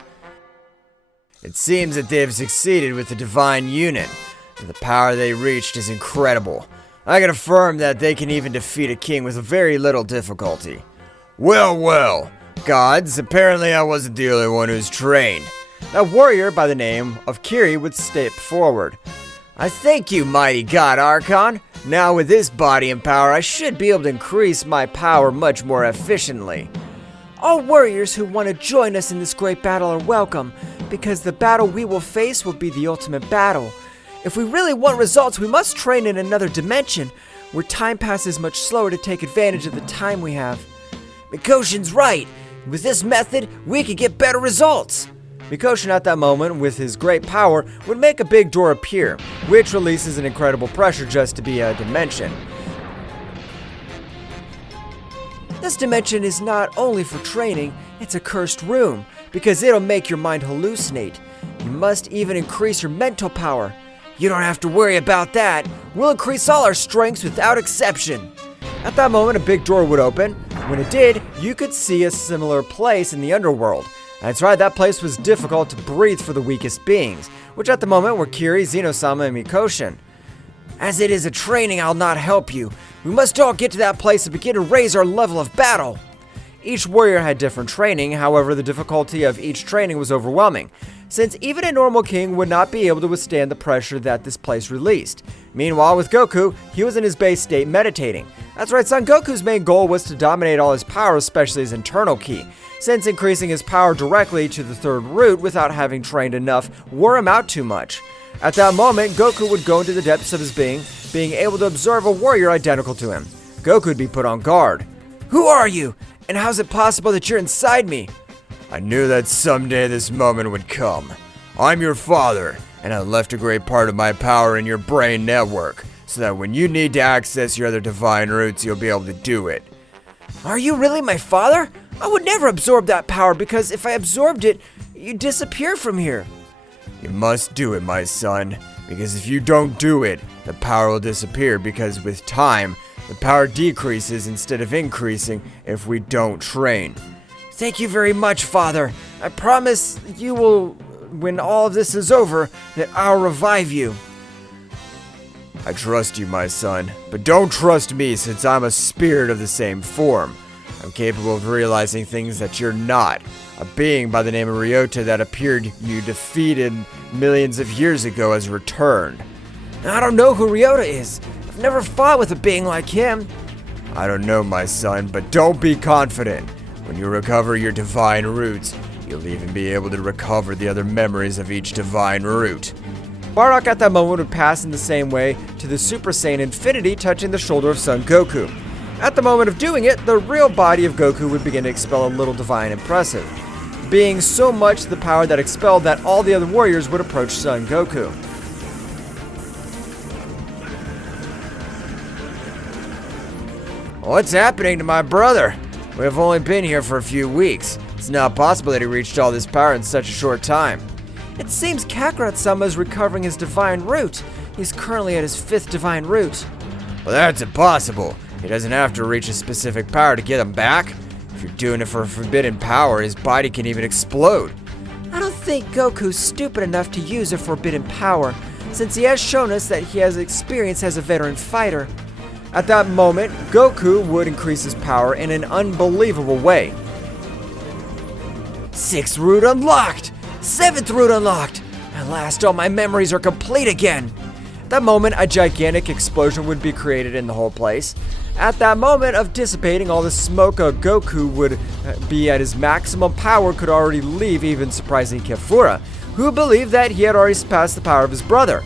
It seems that they have succeeded with the divine unit. The power they reached is incredible. I can affirm that they can even defeat a king with very little difficulty. Well, gods, apparently I wasn't the only one who's trained. A warrior by the name of Kiri would step forward. I thank you, mighty god Archon. Now with this body and power, I should be able to increase my power much more efficiently. All warriors who want to join us in this great battle are welcome, because the battle we will face will be the ultimate battle. If we really want results, we must train in another dimension, where time passes much slower to take advantage of the time we have. Mikoshin's right. With this method, we could get better results. Mikoshin at that moment, with his great power, would make a big door appear, which releases an incredible pressure just to be a dimension. This dimension is not only for training, it's a cursed room, because it'll make your mind hallucinate. You must even increase your mental power. You don't have to worry about that. We'll increase all our strengths without exception. At that moment, a big door would open. When it did, you could see a similar place in the underworld. That's right, that place was difficult to breathe for the weakest beings, which at the moment were Kiri, Zeno-Sama, and Mikoshin. As it is a training, I'll not help you. We must all get to that place and begin to raise our level of battle. Each warrior had different training, however, the difficulty of each training was overwhelming, since even a normal king would not be able to withstand the pressure that this place released. Meanwhile, with Goku, he was in his base state meditating. That's right, Son Goku's main goal was to dominate all his power, especially his internal ki, since increasing his power directly to the third root without having trained enough wore him out too much. At that moment, Goku would go into the depths of his being able to observe a warrior identical to him. Goku would be put on guard. Who are you? And how's it possible that you're inside me? I knew that someday this moment would come. I'm your father, and I left a great part of my power in your brain network, so that when you need to access your other divine roots, you'll be able to do it. Are you really my father? I would never absorb that power, because if I absorbed it, you'd disappear from here. You must do it, my son, because if you don't do it, the power will disappear, because with time, the power decreases instead of increasing if we don't train. Thank you very much, Father. I promise you will, when all of this is over, that I'll revive you. I trust you, my son, but don't trust me since I'm a spirit of the same form. I'm capable of realizing things that you're not. A being by the name of Ryota that appeared you defeated millions of years ago has returned. I don't know who Ryota is. I've never fought with a being like him. I don't know, my son, but don't be confident. When you recover your divine roots, you'll even be able to recover the other memories of each divine root. Bardock at that moment would pass in the same way to the Super Saiyan Infinity, touching the shoulder of Son Goku. At the moment of doing it, the real body of Goku would begin to expel a little divine impressive, being so much the power that expelled that all the other warriors would approach Son Goku. What's happening to my brother? We have only been here for a few weeks. It's not possible that he reached all this power in such a short time. It seems Kakarot-sama is recovering his divine root. He's currently at his 5th divine root. Well, that's impossible. He doesn't have to reach a specific power to get him back. If you're doing it for a forbidden power, his body can even explode. I don't think Goku's stupid enough to use a forbidden power, since he has shown us that he has experience as a veteran fighter. At that moment, Goku would increase his power in an unbelievable way. 6th root unlocked! 7th root unlocked! At last, all my memories are complete again! At that moment, a gigantic explosion would be created in the whole place. At that moment of dissipating all the smoke, Goku would be at his maximum power, could already leave even surprising Kefura, who believed that he had already surpassed the power of his brother.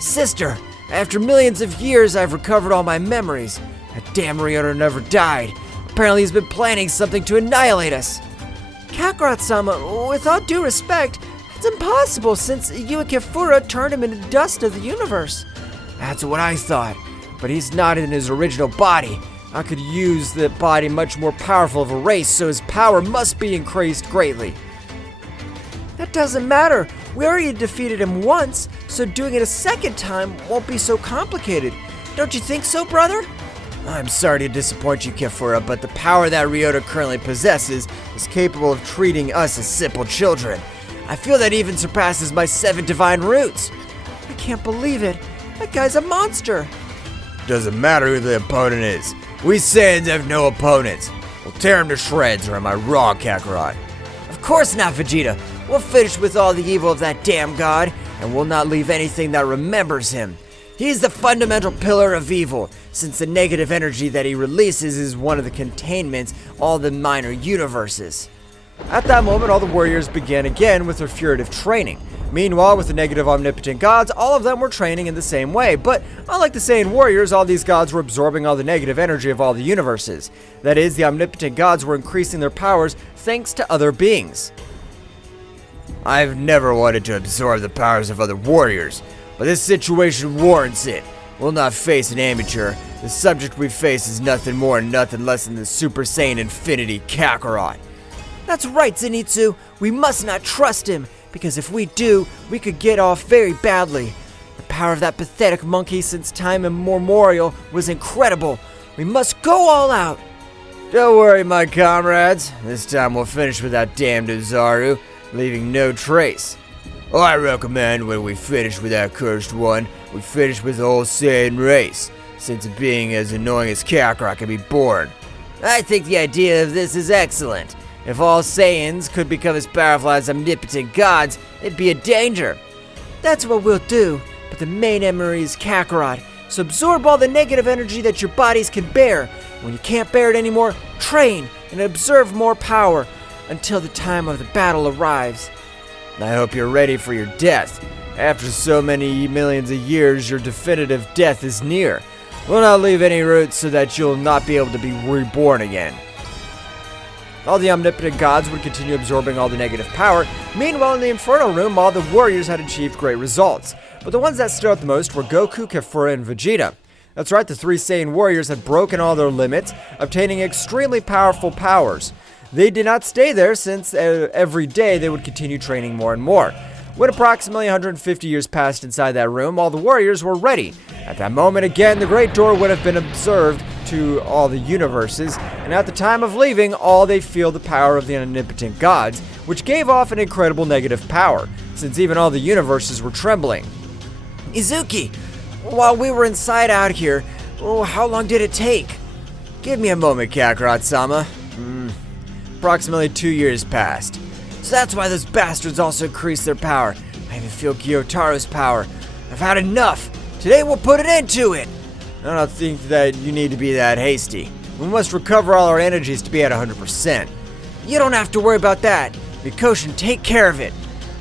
Sister, after millions of years, I've recovered all my memories. That damn Ryota never died. Apparently he's been planning something to annihilate us. Kakarot-sama, with all due respect, it's impossible since you and Kefura turned him into dust of the universe. That's what I thought, but he's not in his original body. I could use the body much more powerful of a race, so his power must be increased greatly. That doesn't matter. We already defeated him once, so doing it a second time won't be so complicated. Don't you think so, brother? I'm sorry to disappoint you, Kefura, but the power that Ryota currently possesses is capable of treating us as simple children. I feel that even surpasses my 7 divine roots. I can't believe it. That guy's a monster. Doesn't matter who the opponent is. We Saiyans have no opponents. We'll tear him to shreds, or am I wrong, Kakarot? Of course not, Vegeta. We'll finish with all the evil of that damn god, and we'll not leave anything that remembers him. He's the fundamental pillar of evil, since the negative energy that he releases is one of the containments all the minor universes. At that moment, all the warriors began again with their furtive training. Meanwhile, with the negative omnipotent gods, all of them were training in the same way, but unlike the Saiyan warriors, all these gods were absorbing all the negative energy of all the universes. That is, the omnipotent gods were increasing their powers thanks to other beings. I've never wanted to absorb the powers of other warriors, but this situation warrants it. We'll not face an amateur. The subject we face is nothing more and nothing less than the Super Saiyan Infinity Kakarot. That's right, Zenitsu. We must not trust him, because if we do, we could get off very badly. The power of that pathetic monkey since time immemorial was incredible. We must go all out. Don't worry, my comrades. This time we'll finish with that damned Ozaru, leaving no trace. I recommend when we finish with that cursed one, we finish with the whole Saiyan race, since a being as annoying as Kakarot can be born. I think the idea of this is excellent. If all Saiyans could become as powerful as omnipotent gods, it'd be a danger. That's what we'll do, but the main enemy is Kakarot, so absorb all the negative energy that your bodies can bear. When you can't bear it anymore, train and observe more power until the time of the battle arrives. I hope you're ready for your death. After so many millions of years, your definitive death is near. We'll not leave any roots so that you'll not be able to be reborn again. All the omnipotent gods would continue absorbing all the negative power. Meanwhile, in the Inferno Room, all the warriors had achieved great results. But the ones that stood out the most were Goku, Kefura, and Vegeta. That's right, the 3 Saiyan warriors had broken all their limits, obtaining extremely powerful powers. They did not stay there, since every day they would continue training more and more. When approximately 150 years passed inside that room, all the warriors were ready. At that moment again, the Great Door would have been observed to all the universes, and at the time of leaving, all they feel the power of the omnipotent gods, which gave off an incredible negative power, since even all the universes were trembling. Izuki, while we were inside out here, how long did it take? Give me a moment, Kakarot-sama. Approximately 2 years passed. So that's why those bastards also increased their power. I even feel Gyotaro's power. I've had enough. Today we'll put an end to it. I don't think that you need to be that hasty. We must recover all our energies to be at 100%. You don't have to worry about that. Mikoshin, take care of it.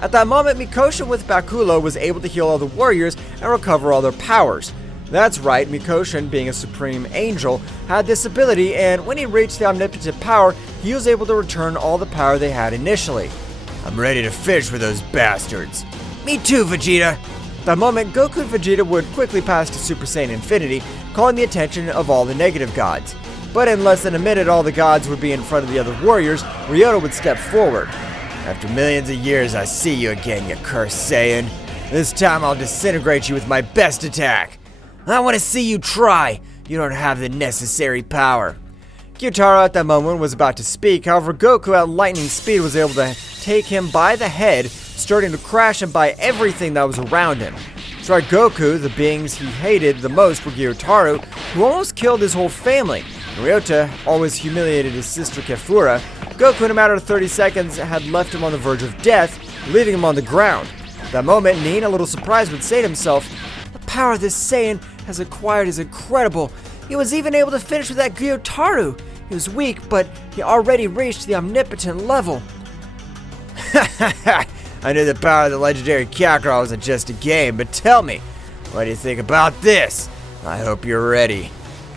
At that moment, Mikoshin with Bakulo was able to heal all the warriors and recover all their powers. That's right, Mikoshin, being a supreme angel, had this ability, and when he reached the omnipotent power, he was able to return all the power they had initially. I'm ready to fish with those bastards. Me too, Vegeta. At that moment, Goku and Vegeta would quickly pass to Super Saiyan Infinity, calling the attention of all the negative gods. But in less than a minute, all the gods would be in front of the other warriors. Ryota would step forward. After millions of years, I see you again, you cursed Saiyan. This time I'll disintegrate you with my best attack. I want to see you try. You don't have the necessary power. Gyutaro at that moment was about to speak, however Goku at lightning speed was able to take him by the head, starting to crash him by everything that was around him. That's right, Goku, the beings he hated the most were Gyutaro, who almost killed his whole family. Ryota always humiliated his sister Kefura. Goku in a matter of 30 seconds had left him on the verge of death, leaving him on the ground. At that moment, Nin, a little surprised, would say to himself, "The power this Saiyan has acquired is incredible. He was even able to finish with that Gyutaro. He was weak, but he already reached the omnipotent level." I knew the power of the legendary Kakarot wasn't just a game, but tell me, what do you think about this? I hope you're ready.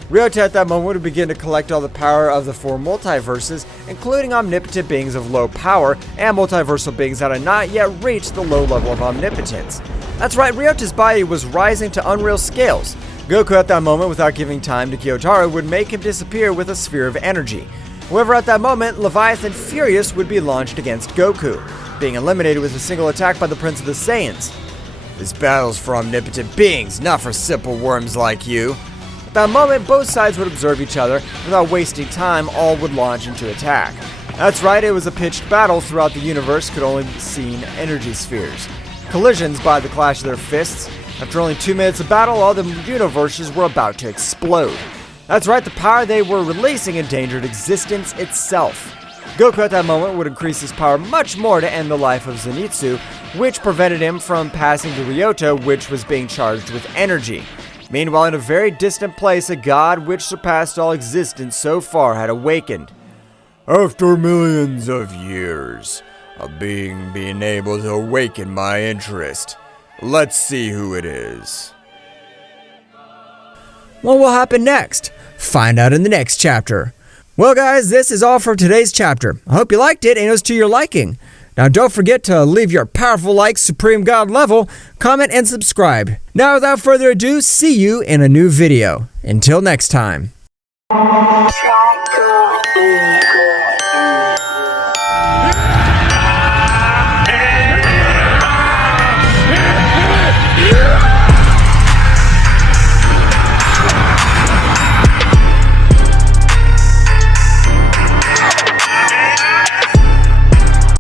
Ryota at that moment would begin to collect all the power of the 4 multiverses, including omnipotent beings of low power and multiversal beings that had not yet reached the low level of omnipotence. That's right, Ryota's body was rising to unreal scales. Goku at that moment, without giving time to Gyotaro, would make him disappear with a sphere of energy. However, at that moment, Leviathan Furious would be launched against Goku, being eliminated with a single attack by the Prince of the Saiyans. This battle's for omnipotent beings, not for simple worms like you. At that moment, both sides would observe each other. Without wasting time, all would launch into attack. That's right, it was a pitched battle. Throughout the universe could only be seen energy spheres. Collisions by the clash of their fists. After only 2 minutes of battle, all the universes were about to explode. That's right, the power they were releasing endangered existence itself. Goku at that moment would increase his power much more to end the life of Zenitsu, which prevented him from passing to Ryota, which was being charged with energy. Meanwhile, in a very distant place, a god which surpassed all existence so far had awakened. After millions of years, a being being able to awaken my interest. Let's see who it is. What will happen next? Find out in the next chapter. Well guys, this is all for today's chapter. I hope you liked it and it was to your liking. Now don't forget to leave your powerful like Supreme God level, comment and subscribe. Now without further ado, see you in a new video. Until next time.